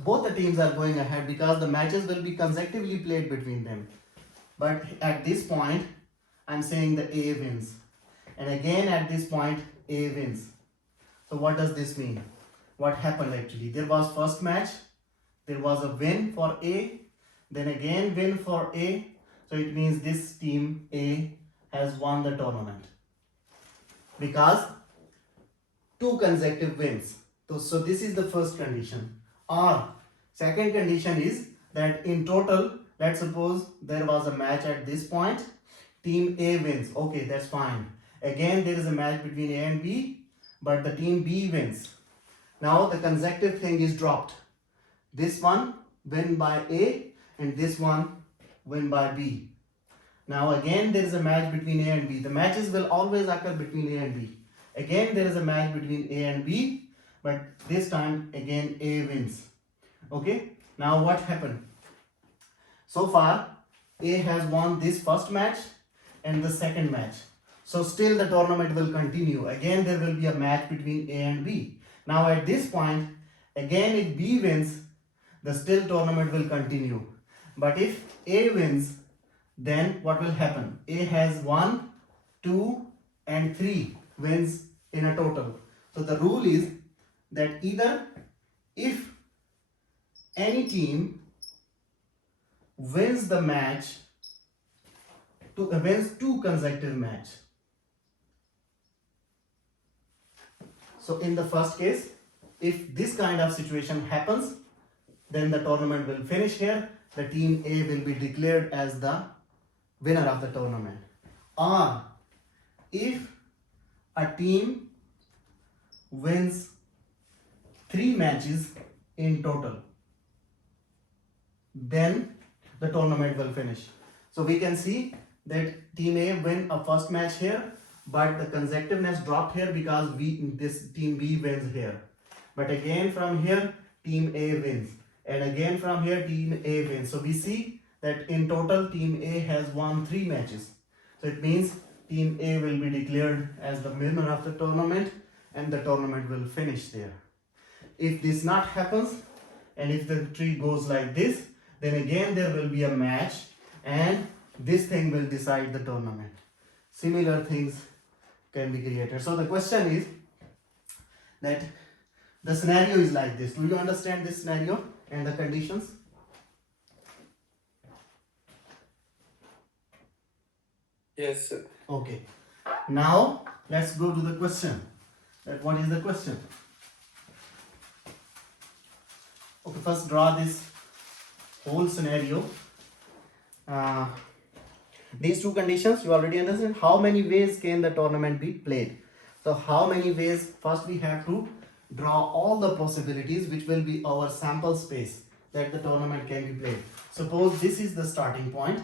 both the teams are going ahead because the matches will be consecutively played between them. But at this point, I'm saying the A wins. And again at this point, A wins. So what does this mean? What happened actually? There was first match, there was a win for A, then again win for A. So it means this team A has won the tournament because 2 consecutive wins. So this is the first condition. Or second condition is that in total, let's suppose there was a match at this point, team A wins. Okay, that's fine. Again, there is a match between A and B, but the team B wins. Now the consecutive thing is dropped. This one win by A and this one win by B. Now again there is a match between A and B. The matches will always occur between A and B. Again there is a match between A and B, but this time again A wins. Okay, now what happened? So far A has won this first match and the second match. So still the tournament will continue. Again there will be a match between A and B. Now at this point, again if B wins, the still tournament will continue. But if A wins, then what will happen? A has 1, 2 and 3 wins in a total. So the rule is that either if any team wins the match, wins 2 consecutive match. So in the first case, if this kind of situation happens, then the tournament will finish here. The team A will be declared as the winner of the tournament. Or if a team wins 3 matches in total, then the tournament will finish. So we can see that team A win a first match here, but the consecutiveness dropped here because this team B wins here. But again from here team A wins, and again from here team A wins. So we see that in total team A has won 3 matches. So it means team A will be declared as the winner of the tournament and the tournament will finish there. If this not happens and if the tree goes like this, then again there will be a match and this thing will decide the tournament. Similar things can be created. So the question is that the scenario is like this. Do you understand this scenario and the conditions? Yes, sir. Okay. Now let's go to the question. That what is the question? Okay, first draw this whole scenario. These 2 conditions you already understand. How many ways can the tournament be played? So how many ways? First we have to draw all the possibilities which will be our sample space that the tournament can be played. Suppose this is the starting point.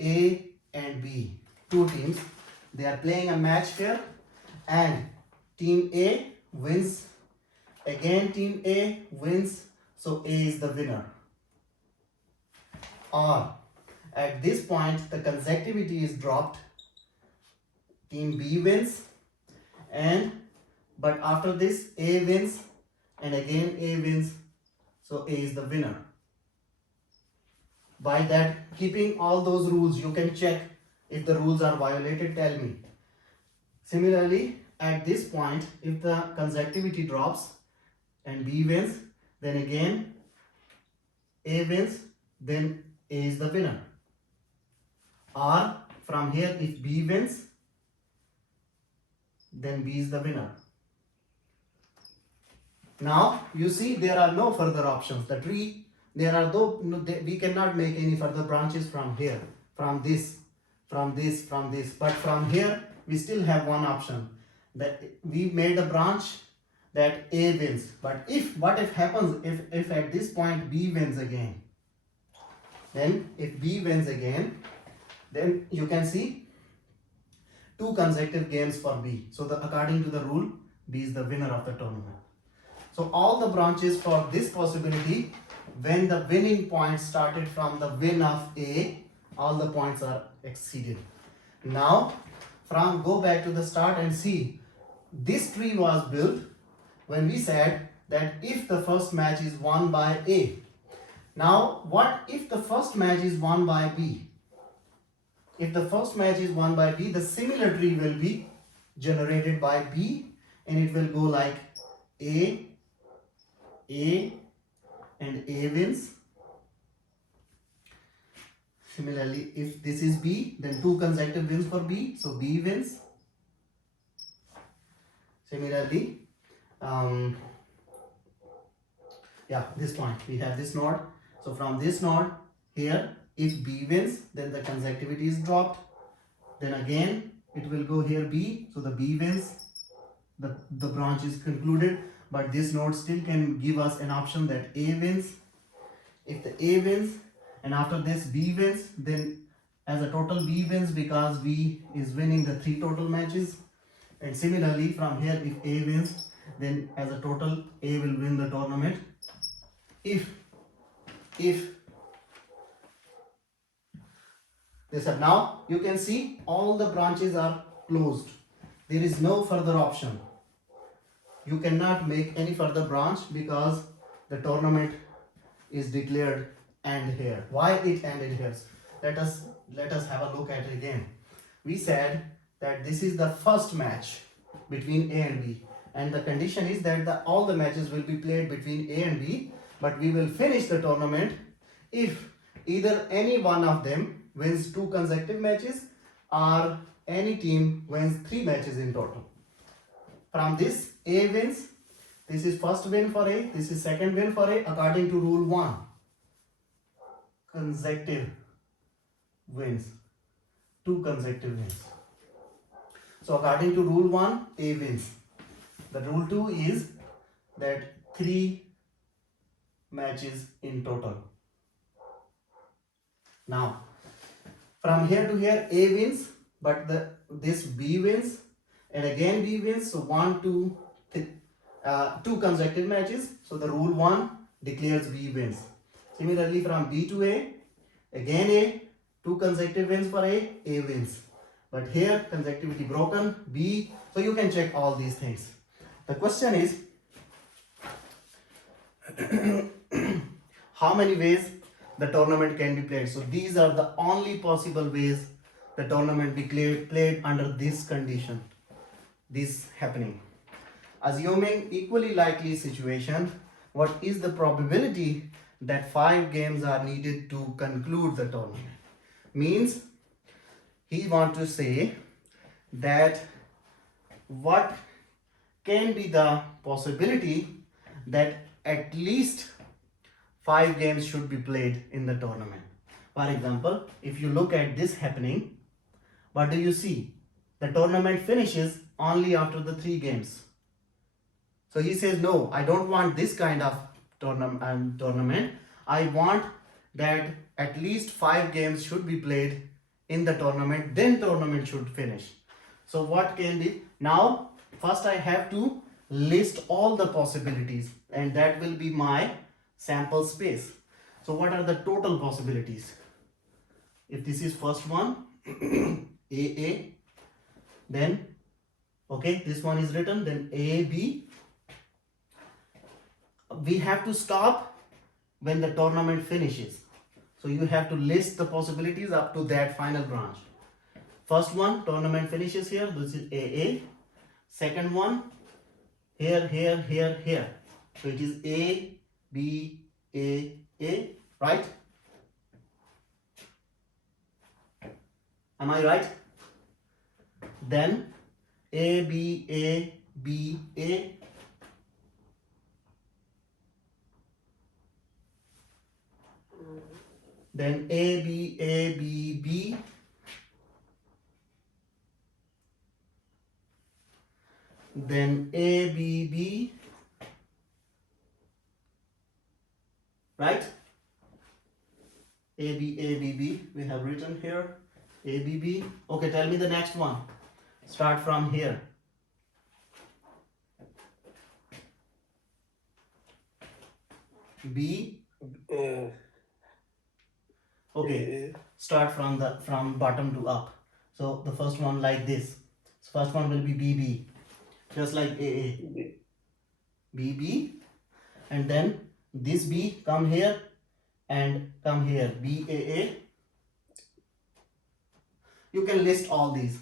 A and B, 2 teams, they are playing a match here and team A wins, again team A wins, so A is the winner. Or at this point the consecutivity is dropped, team B wins, and but after this A wins and again A wins, so A is the winner. By that, keeping all those rules, you can check if the rules are violated, tell me. Similarly, at this point, if the consecutivity drops and B wins, then again A wins, then A is the winner. Or from here, if B wins, then B is the winner. Now, you see there are no further options. The tree, we cannot make any further branches from here, from this. But from here, we still have one option. That we made a branch that A wins. But what if happens if at this point B wins again? Then if B wins again, then you can see 2 consecutive games for B. So according to the rule, B is the winner of the tournament. So all the branches for this possibility, when the winning point started from the win of A, all the points are exceeded. Now, go back to the start and see, this tree was built when we said that if the first match is won by A. Now, what if the first match is won by B? If the first match is won by B, the similar tree will be generated by B and it will go like A, and A wins. Similarly, if this is B, then 2 consecutive wins for B, so B wins. Similarly, yeah, this point, we have this node. So from this node here, if B wins, then the consecutivity is dropped. Then again, it will go here B, so the B wins, the branch is concluded, but this node still can give us an option that A wins. If the A wins, and after this B wins, then as a total B wins because B is winning the 3 total matches. And similarly, from here, if A wins, then as a total A will win the tournament. If this, now you can see all the branches are closed. There is no further option. You cannot make any further branch because the tournament is declared end here. Why it ended here? Let us have a look at it again. We said that this is the first match between A and B, and the condition is that all the matches will be played between A and B, but we will finish the tournament if either any one of them wins 2 consecutive matches or any team wins 3 matches in total. From this, A wins. This is first win for A, this is second win for A according to rule 1. Consecutive wins, 2 consecutive wins. So according to rule 1, A wins. The rule 2 is that 3 matches in total. Now, from here to here, A wins, but this B wins, and again B wins. So 1, 2, 2 consecutive matches. So the rule 1 declares B wins. Similarly, from B to A, again A, 2 consecutive wins for A wins. But here consecutivity broken, B. So you can check all these things. The question is, how many ways the tournament can be played? So these are the only possible ways the tournament be played under this condition, this happening. Assuming equally likely situation, what is the probability that 5 games are needed to conclude the tournament? Means he want to say that what can be the possibility that at least 5 games should be played in the tournament. For example, if you look at this happening, what do you see? The tournament finishes only after the 3 games. So he says, no, I don't want this kind of tournament. I want that at least 5 games should be played in the tournament, then tournament should finish. So what can be? Now, first I have to list all the possibilities, and that will be my sample space. So what are the total possibilities? If this is first one, AA, then, okay, this one is written, then AB. We have to stop when the tournament finishes. So you have to list the possibilities up to that final branch. First one, tournament finishes here, this is AA. Second one, here, here, here, here. So it is A, B, A, right? Am I right? Then A, B, A, B, A. Then A, B, A, B, B. Then A, B, B. Right? A, B, A, B, B. We have written here. A, B, B. Okay, tell me the next one. Start from here. B. Okay, start from bottom to up. So the first one like this. So first one will be BB, just like AA. BB, and then this B come here and come here. BAA. You can list all these.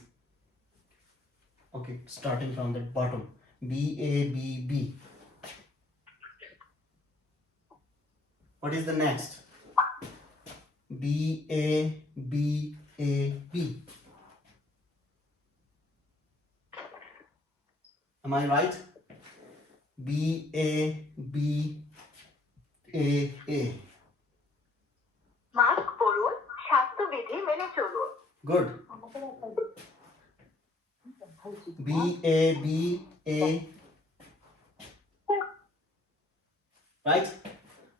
Okay, starting from the bottom. BABB. What is the next? B A B A B. Am I right? B A B A A. Mask পরুন, স্বাস্থ্যবিধি মেনে চলুন। Good. B A B A. Right?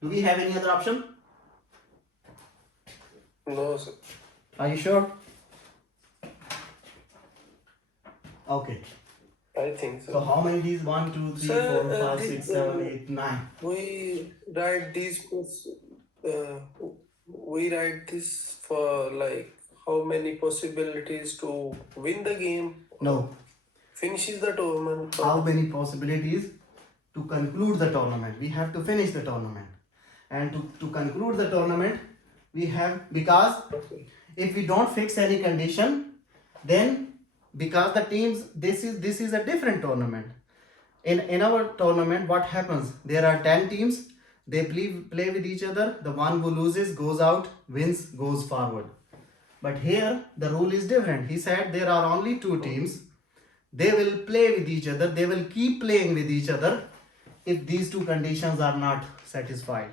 Do we have any other option? No, sir. Are you sure? Okay. I think so. So how many D's? 1, 2, 3, Sir, 4, 5, this, 6, 7, 8, 9. We write these we write this for like how many possibilities to win the game, No. finishes the tournament. How many possibilities to conclude the tournament? We have to finish the tournament. And to conclude the tournament, we have, because if we don't fix any condition, then because the teams, this is a different tournament. In our tournament, what happens? There are 10 teams. They play with each other. The one who loses goes out, wins, goes forward. But here the rule is different. He said there are only 2 teams. They will play with each other. They will keep playing with each other if these 2 conditions are not satisfied.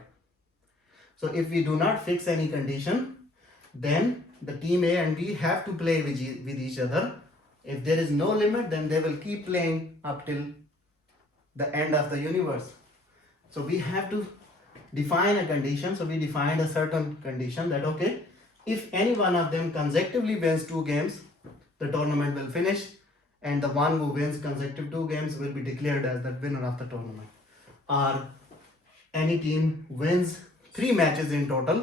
So if we do not fix any condition, then the team A and B have to play with each other. If there is no limit, then they will keep playing up till the end of the universe. So we have to define a condition. So we defined a certain condition that, okay, if any one of them consecutively wins 2 games, the tournament will finish, and the one who wins consecutive 2 games will be declared as the winner of the tournament. Or any team wins 3 matches in total,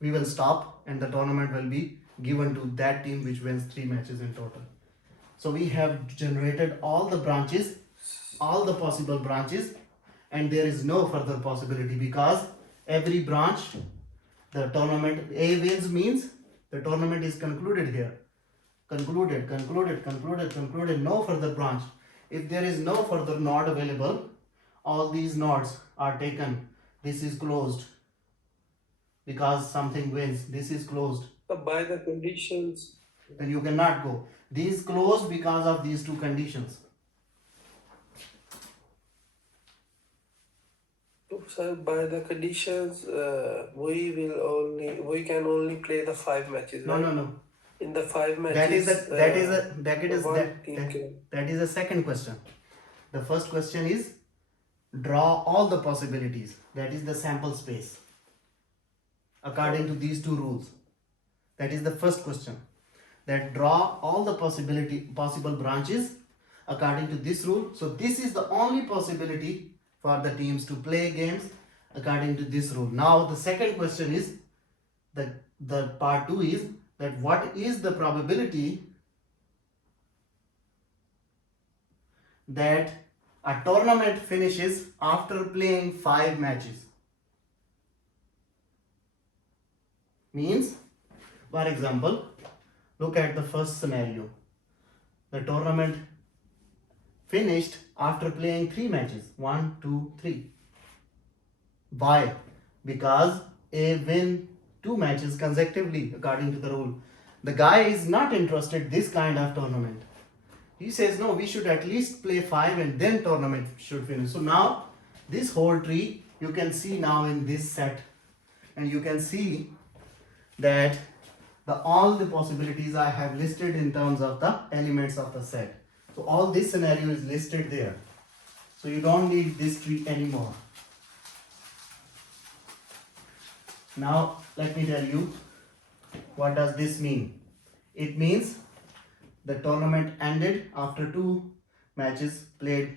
we will stop and the tournament will be given to that team which wins 3 matches in total. So we have generated all the branches, all the possible branches, and there is no further possibility because every branch, the tournament A wins means the tournament is concluded here. Concluded, no further branch. If there is no further node available, all these nodes are taken. This is closed because something wins. This is closed. By the conditions, Then you cannot go. These closed because of these 2 conditions. sir, by the conditions, we can only play the 5 matches. No, right? no, no. In the 5 matches, that is a second question. The first question is draw all the possibilities. That is the sample space according to these 2 rules. That is the first question. That draw all the possible branches according to this rule. So this is the only possibility for the teams to play games according to this rule. Now the second question is, the part 2 is that what is the probability that a tournament finishes after playing 5 matches? Means, for example, look at the first scenario. The tournament finished after playing 3 matches. 1, 2, 3. Why? Because A win 2 matches consecutively according to the rule. The guy is not interested this kind of tournament. He says, no, we should at least play 5 and then tournament should finish. So now this whole tree you can see now in this set, and you can see that all the possibilities I have listed in terms of the elements of the set. So all this scenario is listed there. So you don't need this tree anymore. Now let me tell you, what does this mean? It means the tournament ended after 2 matches played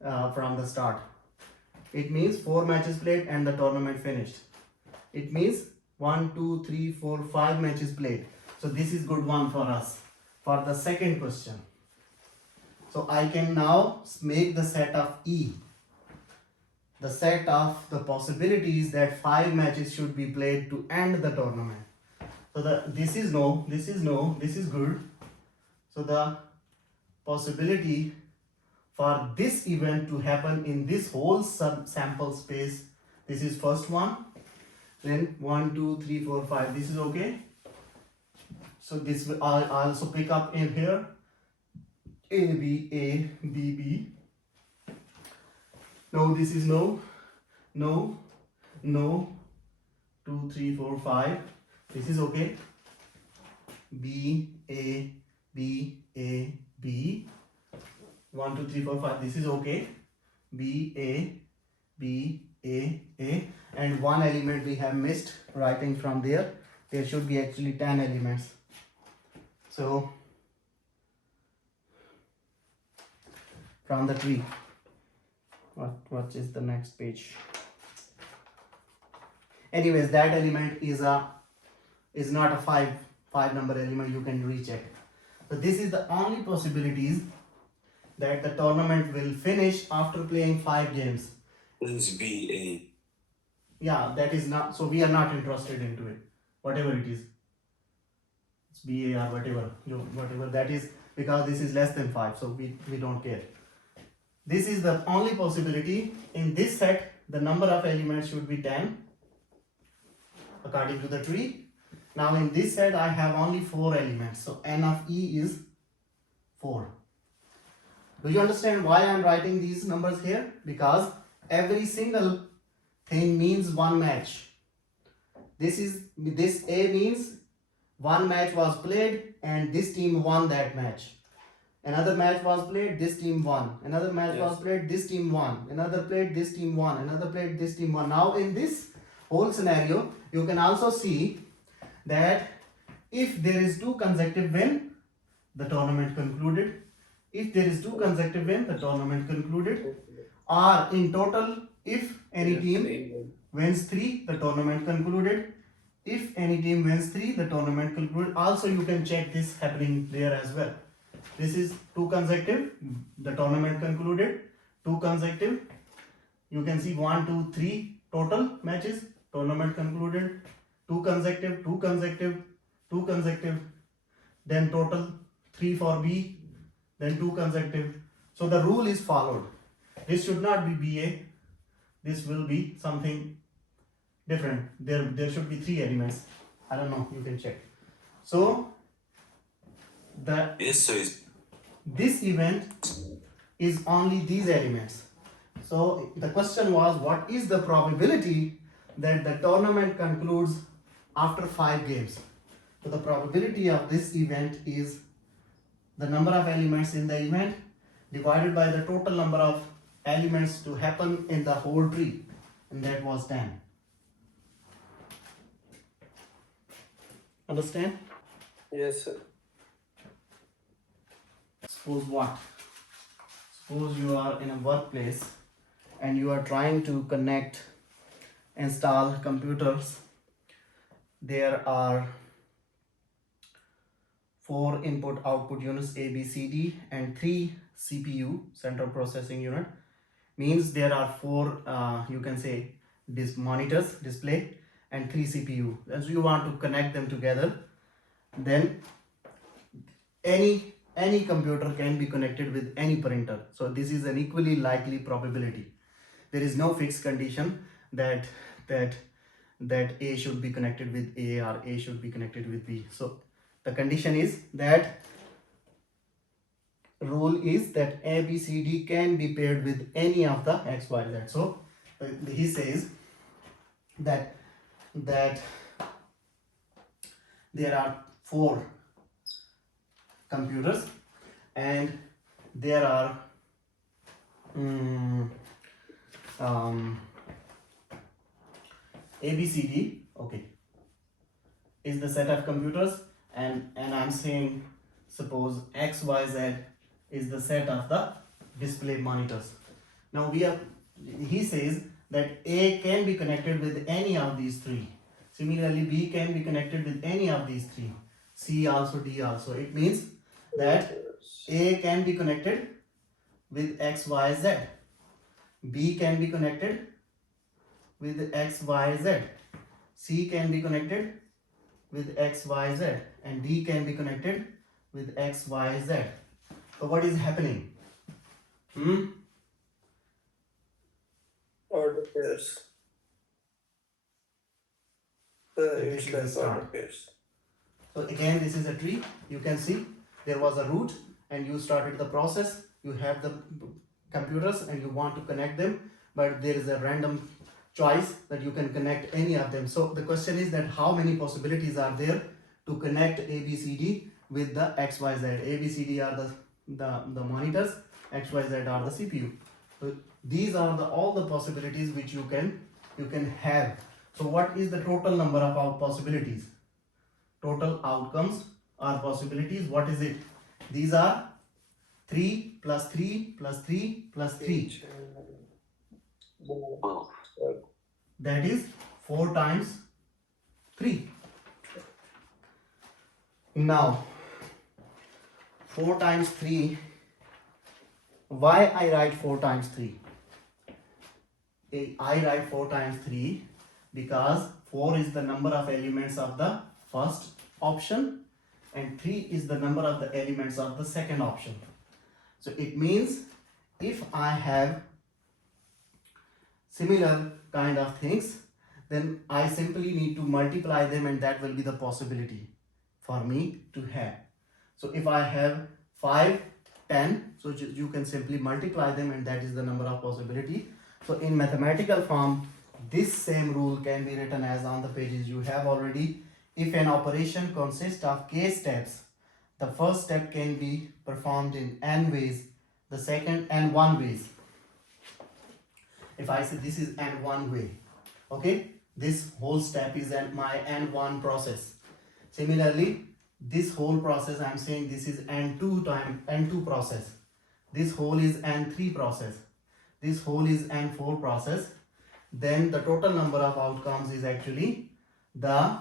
from the start. It means 4 matches played and the tournament finished. It means 1, 2, 3, 4, 5 matches played. So this is good one for us for the second question. So I can now make the set of E, the set of the possibilities that 5 matches should be played to end the tournament. So this is no, this is no, this is good. So the possibility for this event to happen in this whole sample space, this is first one. Then 1, 2, 3, 4, 5. This is okay. So this will I'll also pick up in here. A, B, A, B, B. No, this is no, no, no. 2, 3, 4, 5. This is okay. B, A, B, A, B. 1, 2, 3, 4, 5. This is okay. B, A, B, A, A. And one element we have missed writing from there. There should be actually 10 elements. So, from the tree. What is the next page? Anyways, that element is not a five number element. You can recheck. So this is the only possibilities that the tournament will finish after playing 5 games. This is BA. Yeah, that is not. So we are not interested into it. Whatever it is, it's BA or whatever that is, because this is less than 5. So we don't care. This is the only possibility. In this set, the number of elements should be 10 according to the tree. Now in this set, I have only 4 elements. So n of e is 4. Do you understand why I am writing these numbers here? Because every single thing means one match. This A means one match was played and this team won that match. Another match was played, this team won. Another match was played, this team won. Another played, this team won. Another played, this team won. Now in this whole scenario, you can also see that if there is 2 consecutive win, the tournament concluded. If there is 2 consecutive win, the tournament concluded. Or in total, if any team wins 3, the tournament concluded. If any team wins 3, the tournament concluded. Also, you can check this happening there as well. This is 2 consecutive, the tournament concluded. 2 consecutive, you can see 1, 2, 3 total matches, tournament concluded. 2 consecutive, 2 consecutive, 2 consecutive, then total 3 for B, then 2 consecutive. So the rule is followed. This should not be BA. This will be something different. There should be 3 elements. I don't know. You can check. So this event is only these elements. So the question was, what is the probability that the tournament concludes after 5 games? So the probability of this event is the number of elements in the event divided by the total number of elements to happen in the whole tree, and that was 10. Understand? Yes, sir. Suppose what? Suppose you are in a workplace and you are trying to install computers. There are 4 input output units, A, B, C, D, and 3 CPU, central processing unit. Means there are 4 you can say monitors, display, and 3 CPU. As you want to connect them together, then any computer can be connected with any printer. So this is an equally likely probability. There is no fixed condition that A should be connected with A or A should be connected with B. So the condition is that rule is that A, B, C, D can be paired with any of the X, Y, Z. So he says that there are 4 computers and there are ABCD, okay, is the set of computers, and I'm saying suppose XYZ is the set of the display monitors. Now he says that A can be connected with any of these 3. Similarly, B can be connected with any of these 3. C also, D also. It means that A can be connected with XYZ. B can be connected with XYZ. C can be connected with XYZ. And D can be connected with XYZ. So what is happening? Order pairs. this It's is the like start. appears. So again, this is a tree. You can see there was a root and you started the process. You have the computers and you want to connect them, but there is a random choice that you can connect any of them. So the question is that how many possibilities are there to connect ABCD with the XYZ? ABCD are the monitors, XYZ are the CPU. So these are all the possibilities which you can have. So what is the total number of possibilities? Total outcomes or possibilities, what is it? These are 3 plus 3 plus 3 plus 3. Well, That is 4 times 3. Now 4 times 3, why I write 4 times 3? I write 4 times 3 because 4 is the number of elements of the first option and 3 is the number of the elements of the second option. So it means if I have similar kind of things, then I simply need to multiply them and that will be the possibility for me to have. So if I have 5, 10, so you can simply multiply them and that is the number of possibility. So in mathematical form, this same rule can be written as on the pages you have already. If an operation consists of k steps, the first step can be performed in n ways, the second n1 ways. If I say this is n1 way, okay, this whole step is my n1 process. Similarly, this whole process I am saying this is n2 process. This whole is n3 process. This whole is n4 process. Then the total number of outcomes is actually the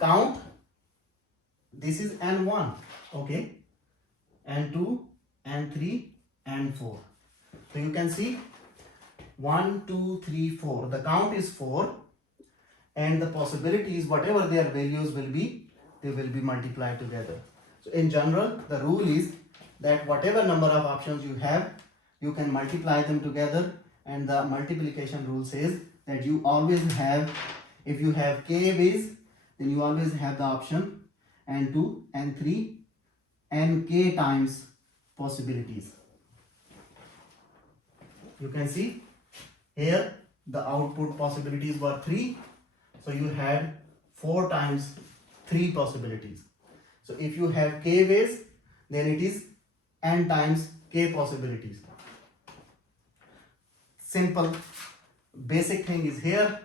count. This is n1, okay, n2, n3, n4. So you can see 1, 2, 3, 4. The count is 4 and the possibilities, whatever their values will be, they will be multiplied together. So in general, the rule is that whatever number of options you have, you can multiply them together, and the multiplication rule says that you always have, if you have k ways, then you always have the option n2, n3, nk times possibilities. You can see here the output possibilities were 3, so you had 4 times 3 possibilities. So if you have k ways, then it is n times k possibilities. Simple basic thing is here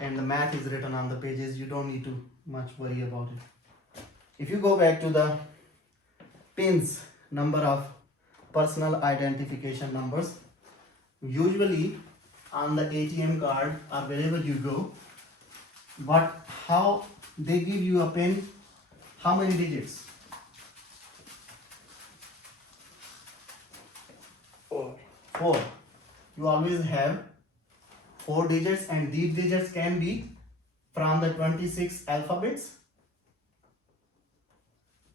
and the math is written on the pages. You don't need to much worry about it. If you go back to the pins, number of personal identification numbers, usually on the ATM card or wherever you go, but how they give you a pin, how many digits? 4. 4. You always have 4 digits and these digits can be from the 26 alphabets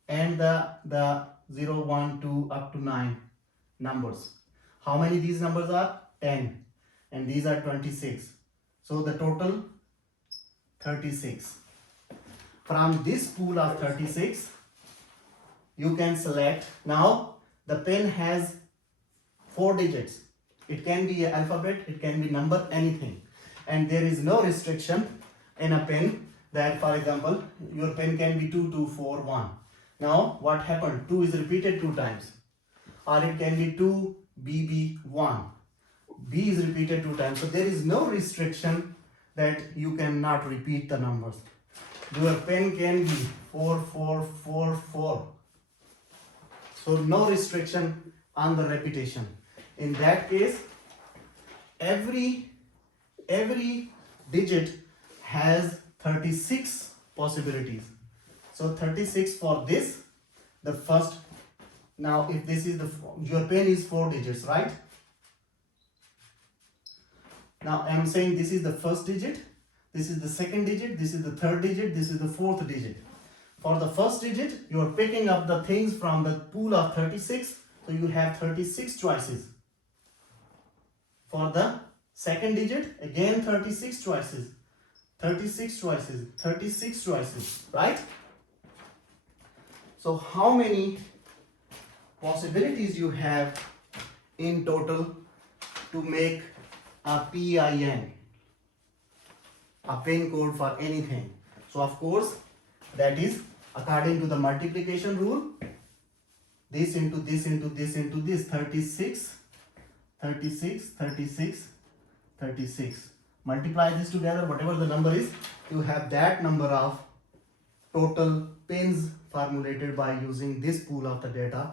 and the 0, 1, 2 up to 9 numbers. How many these numbers are? 10 and these are 26. So the total 36. From this pool of 36, you can select. Now the pen has 4 digits. It can be an alphabet, it can be number, anything. And there is no restriction in a pen that, for example, your pen can be 2, 2, 4, 1. Now what happened? 2 is repeated 2 times. Or it can be 2, BB, 1. B is repeated 2 times. So there is no restriction that you cannot repeat the numbers. Your pen can be 4, 4, 4, 4. So no restriction on the repetition. In that case, every digit has 36 possibilities. So 36 for this, the first. Now if this is your pen is 4 digits, right? Now I am saying this is the first digit, this is the second digit, this is the third digit, this is the fourth digit. For the first digit, you are picking up the things from the pool of 36, so you have 36 choices. For the second digit, again 36 choices. 36 choices. 36 choices, right? So how many possibilities you have in total to make a PIN, a pin code for anything? So of course, that is according to the multiplication rule. This into this into this into this, 36, 36, 36, 36. Multiply this together, whatever the number is, you have that number of total pins formulated by using this pool of the data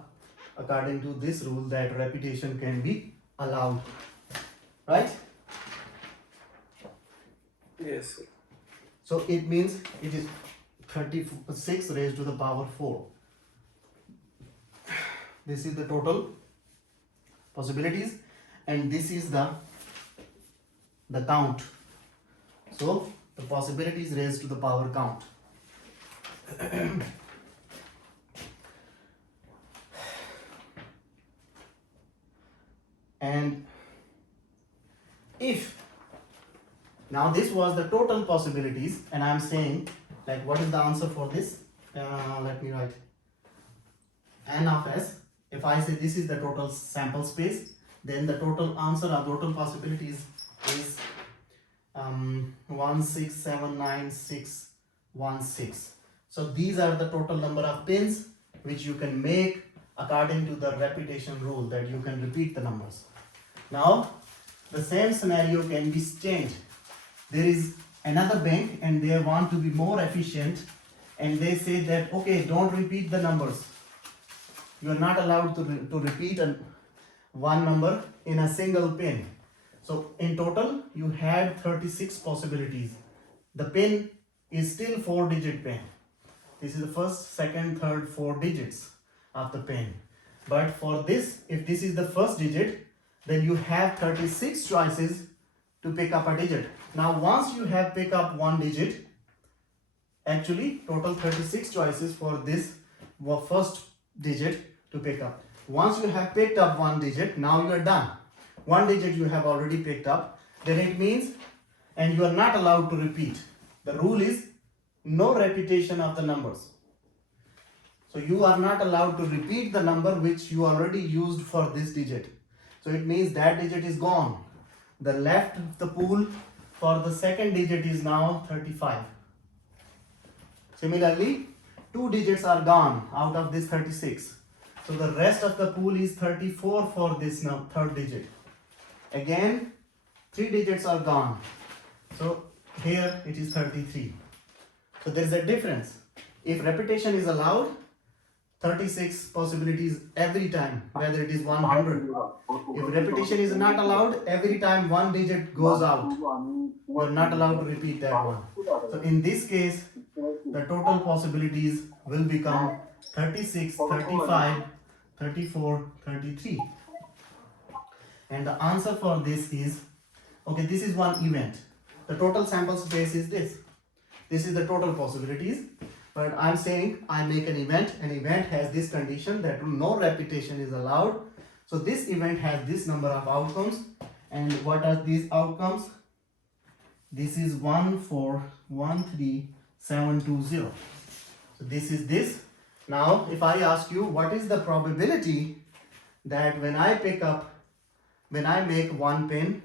according to this rule that repetition can be allowed, right? Yes, sir. So it means it is 36 raised to the power 4. This is the total possibilities, and this is the count. So the possibilities raised to the power count. And if now this was the total possibilities, and I'm saying like what is the answer for this? Let me write n of s. If I say this is the total sample space, then the total answer or total possibilities is 1679616. So these are the total number of pins which you can make according to the repetition rule, that you can repeat the numbers. Now the same scenario can be changed. There is another bank and they want to be more efficient, and they say that okay, don't repeat the numbers. You are not allowed to repeat one number in a single pin. So in total you had 36 possibilities. The pin is still 4-digit pin. This is the first, second, third, 4 digits of the pin. But for this, if this is the first digit, then you have 36 choices to pick up a digit. Now once you have picked up one digit, actually total 36 choices for this first digit to pick up. Once you have picked up one digit, now you are done. One digit you have already picked up, then it means, and you are not allowed to repeat. The rule is no repetition of the numbers. So you are not allowed to repeat the number which you already used for this digit. So it means that digit is gone. The left of the pool for the second digit is now 35. Similarly, 2 digits are gone out of this 36. So the rest of the pool is 34 for this now third digit. Again, 3 digits are gone. So here it is 33. So there is a difference. If repetition is allowed, 36 possibilities every time, whether it is 100. If repetition is not allowed, every time one digit goes out, you are not allowed to repeat that one. So in this case, the total possibilities will become 36, 35, 34, 33. And the answer for this is, okay, this is one event. The total sample space is this. This is the total possibilities. But I'm saying I make an event. An event has this condition that no repetition is allowed. So this event has this number of outcomes. And what are these outcomes? This is 1413720. So this is this. Now if I ask you what is the probability that when I make one pin,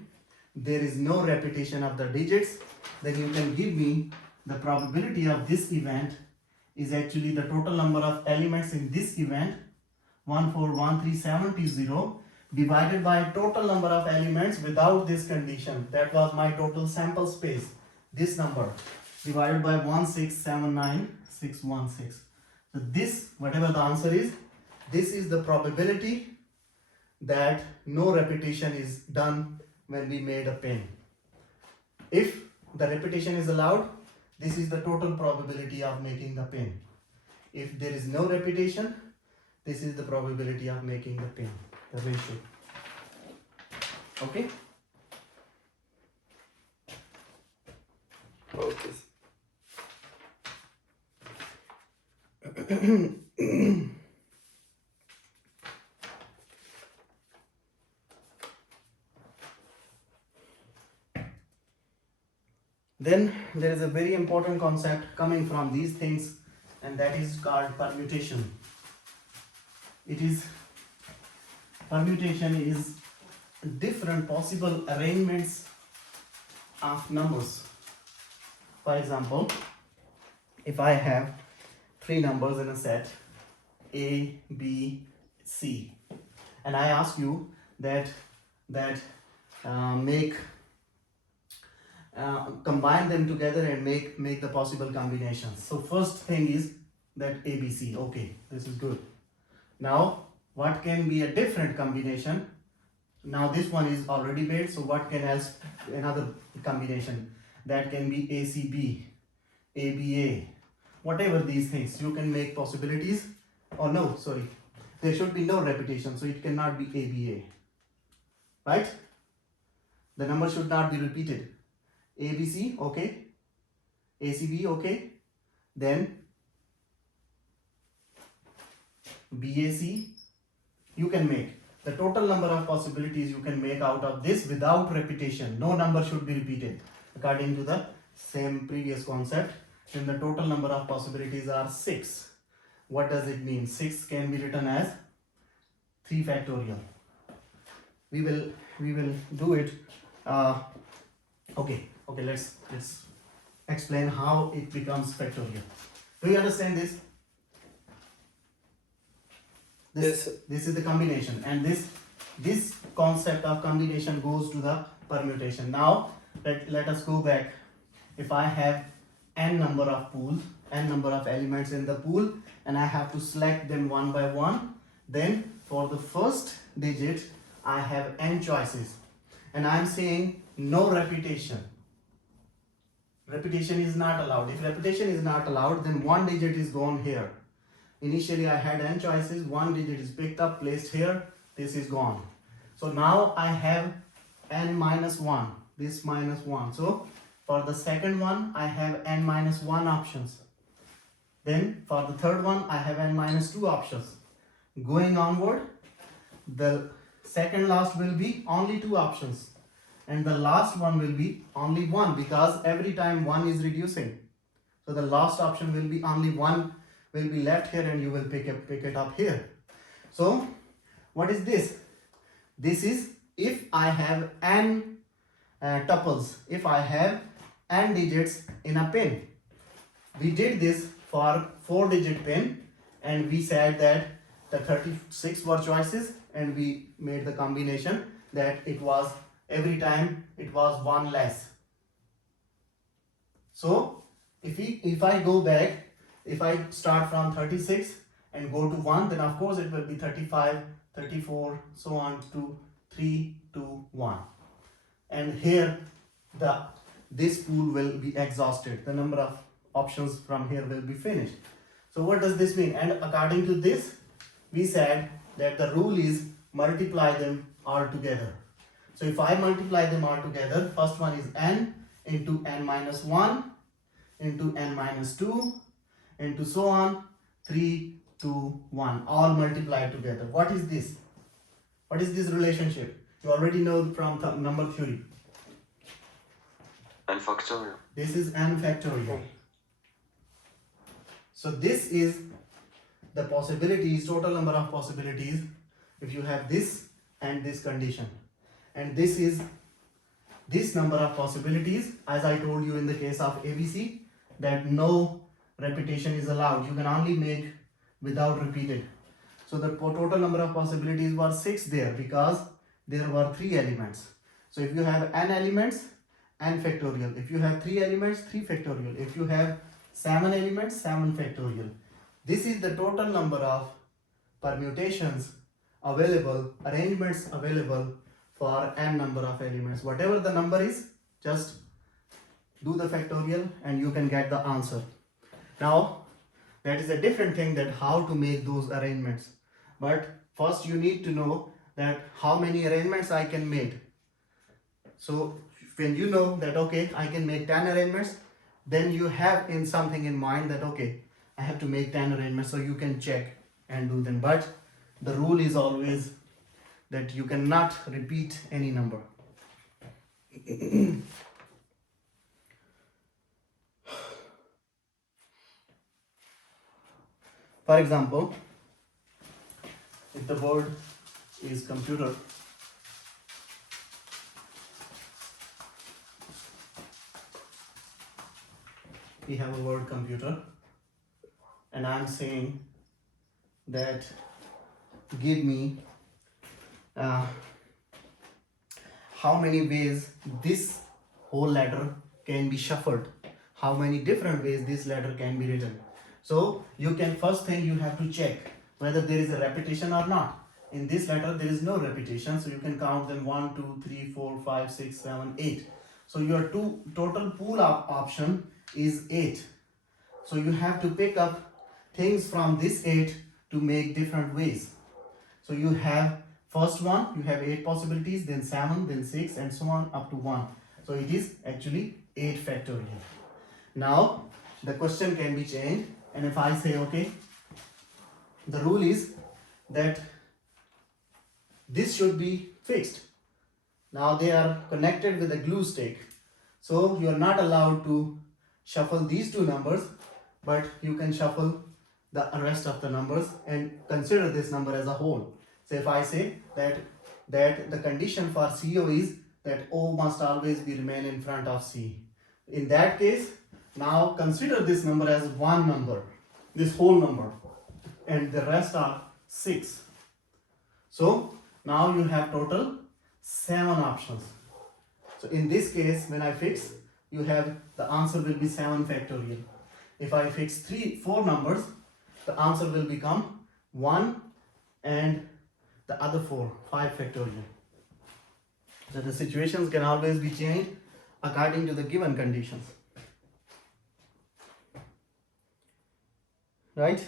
there is no repetition of the digits, then you can give me the probability of this event is actually the total number of elements in this event, 1413720, divided by total number of elements without this condition. That was my total sample space, this number, divided by 1679616. So this, whatever the answer is, this is the probability that no repetition is done when we made a pin. If the repetition is allowed, this is the total probability of making the pin. If there is no repetition, this is the probability of making the pin, the ratio. Okay? Okay. Then there is a very important concept coming from these things, and that is called permutation. Permutation is different possible arrangements of numbers. For example, if I have three numbers in a set A, B, C, and I ask you that combine them together and make the possible combinations. So first thing is that ABC. Okay, this is good. Now what can be a different combination? Now this one is already made, so what can else another combination? That can be ACB, ABA, whatever these things. You can make possibilities. Oh no, sorry, there should be no repetition, so it cannot be ABA, right? The number should not be repeated. ABC, okay, ACB, okay, then BAC. You can make the total number of possibilities you can make out of this without repetition. No number should be repeated according to the same previous concept. Then the total number of possibilities are 6. What does it mean? 6 can be written as 3 factorial. We will do it. Okay, let's explain how it becomes factorial. Do you understand this? Yes. This is the combination, and this concept of combination goes to the permutation. Now let us go back. If I have n number of pools, n number of elements in the pool, and I have to select them one by one, then for the first digit I have n choices, and I am saying no repetition. Repetition is not allowed. If repetition is not allowed, then one digit is gone here. Initially I had n choices, one digit is picked up, placed here, this is gone. So now I have n minus 1, this minus 1. So for the second one I have n minus 1 options. Then for the third one I have n minus 2 options. Going onward, the second last will be only 2 options, and the last one will be only 1, because every time 1 is reducing. So the last option will be only 1 will be left here, and you will pick it up here. So what is this? This is if I have n tuples, if I have n digits in a pin. We did this for 4-digit pin, and we said that the 36 were choices, and we made the combination that it was every time it was 1 less. So if I go back, if I start from 36 and go to 1, then of course it will be 35, 34, so on to 3, 2, 1. And here this pool will be exhausted. The number of options from here will be finished. So what does this mean? And according to this, we said that the rule is multiply them all together. So if I multiply them all together, first one is n into n minus 1 into n minus 2 into so on, 3, 2, 1, all multiplied together. What is this? What is this relationship? You already know from number theory. N factorial. This is n factorial. So this is the possibilities, total number of possibilities, if you have this and this condition. And this is this number of possibilities, as I told you in the case of ABC, that no repetition is allowed. You can only make without repeated. So the total number of possibilities were 6 there, because there were 3 elements. So if you have n elements, n factorial. If you have 3 elements, 3 factorial. If you have 7 elements, 7 factorial. This is the total number of permutations available, arrangements available for n number of elements. Whatever the number is, just do the factorial and you can get the answer. Now that is a different thing, that how to make those arrangements. But first you need to know that how many arrangements I can make. So when you know that okay, I can make 10 arrangements, then you have in something in mind that okay, I have to make 10 arrangements, so you can check and do them. But the rule is always that you cannot repeat any number. For example, if the word is computer, we have a word computer, and I'm saying that give me how many ways this whole letter can be shuffled, how many different ways this letter can be written. So you can, first thing you have to check whether there is a repetition or not. In this letter there is no repetition, so you can count them 1 2 3 4 5 6 7 8. So your total pool of option is 8. So you have to pick up things from this 8 to make different ways. So you have first one, you have 8 possibilities, then 7, then 6, and so on up to 1. So it is actually 8 factorial. Now the question can be changed, and if I say okay, the rule is that this should be fixed. Now they are connected with a glue stick, so you are not allowed to shuffle these two numbers, but you can shuffle the rest of the numbers and consider this number as a whole. So if I say that the condition for CO is that O must always be remain in front of C. In that case, now consider this number as one number, this whole number, and the rest are 6. So now you have total 7 options. So in this case, when I fix, you have the answer will be 7 factorial. If I fix 4 numbers, the answer will become 1 and the other 4, 5 factorial. So the situations can always be changed according to the given conditions. Right?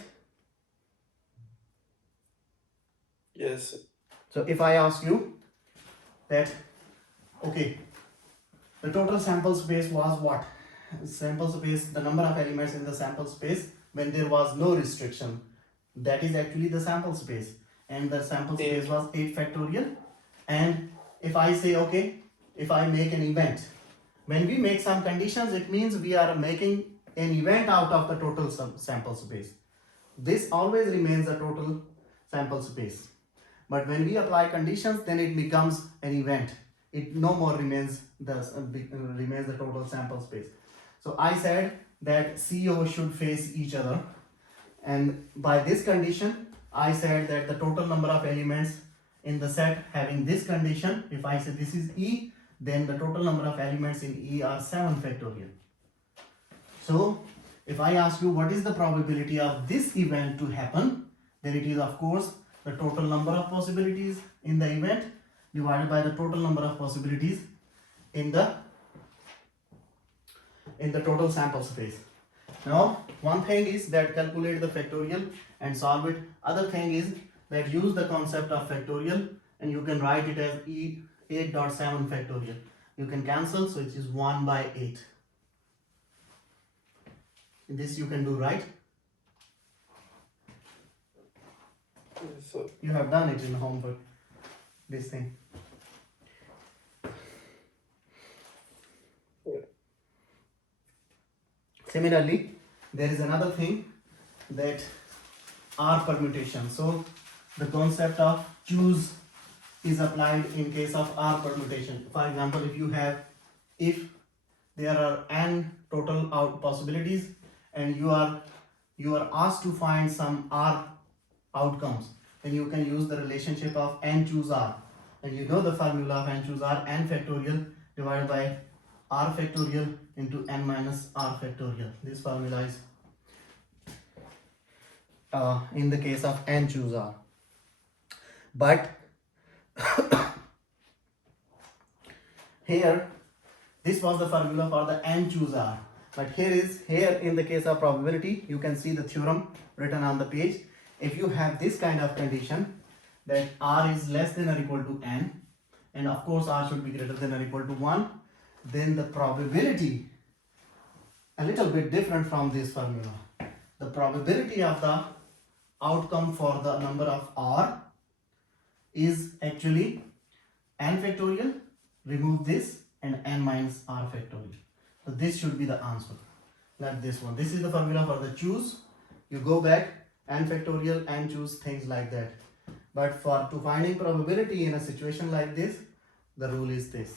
Yes. So if I ask you that, okay, the total sample space was what? Sample space, the number of elements in the sample space when there was no restriction. That is actually the sample space. And the sample space was 8 factorial. And if I say, okay, if I make an event, when we make some conditions, it means we are making an event out of the total sample space. This always remains a total sample space. But when we apply conditions, then it becomes an event. It no more remains the total sample space. So I said that CO should face each other, and by this condition, I said that the total number of elements in the set having this condition, if I say this is E, then the total number of elements in E are 7 factorial. So if I ask you what is the probability of this event to happen, then it is of course the total number of possibilities in the event divided by the total number of possibilities in the total sample space. Now one thing is that calculate the factorial and solve it. Other thing is that use the concept of factorial, and you can write it as E 8.7 factorial. You can cancel, so it is 1 by 8. This you can do, right? So You have done it in homework, this thing. yeah. Similarly, there is another thing, that R permutation. So the concept of choose is applied in case of R permutation. For example, if there are n total out possibilities and you are asked to find some R outcomes, then you can use the relationship of n choose R, and you know the formula of n choose R, n factorial divided by R factorial into n minus R factorial. This formula is in the case of n choose R. But here this was the formula for the n choose R, but here in the case of probability, you can see the theorem written on the page. If you have this kind of condition that R is less than or equal to n, and of course R should be greater than or equal to 1, then the probability, a little bit different from this formula, the probability of the outcome for the number of R is actually n factorial, remove this, and n minus R factorial. So this should be the answer, not this one. This is the formula for the choose. You go back n factorial, and choose things like that. But for to finding probability in a situation like this, the rule is this.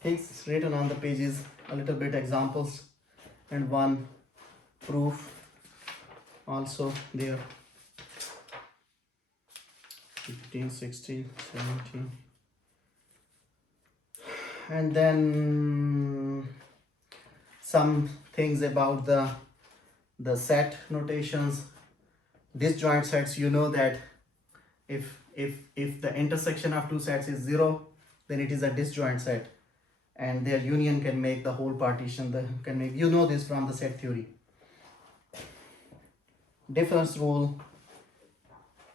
Things written on the pages, a little bit examples and one proof also there. 15, 16, 17. And then some things about the set notations, disjoint sets. You know that if the intersection of two sets is 0, then it is a disjoint set, and their union can make the whole partition. Can make, you know this from the set theory. Difference rule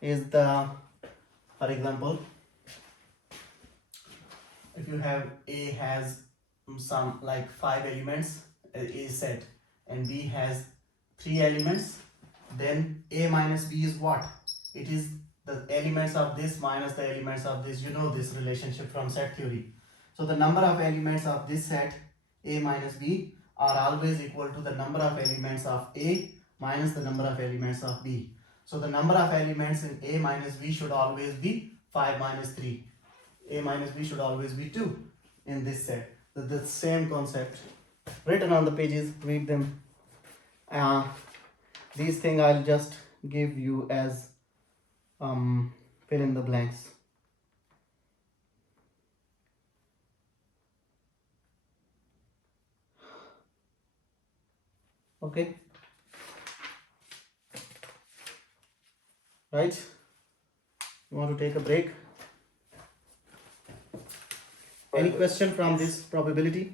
is the, for example, if you have A has some like 5 elements, A set, and B has 3 elements, then A minus B is what? It is the elements of this minus the elements of this. You know this relationship from set theory. So the number of elements of this set A minus B are always equal to the number of elements of A minus the number of elements of B. So the number of elements in A minus B should always be 5 minus 3. A minus B should always be 2 in this set. The same concept written on the pages, read them. These things I'll just give you as fill in the blanks. Okay, right? You want to take a break? Any question from this probability?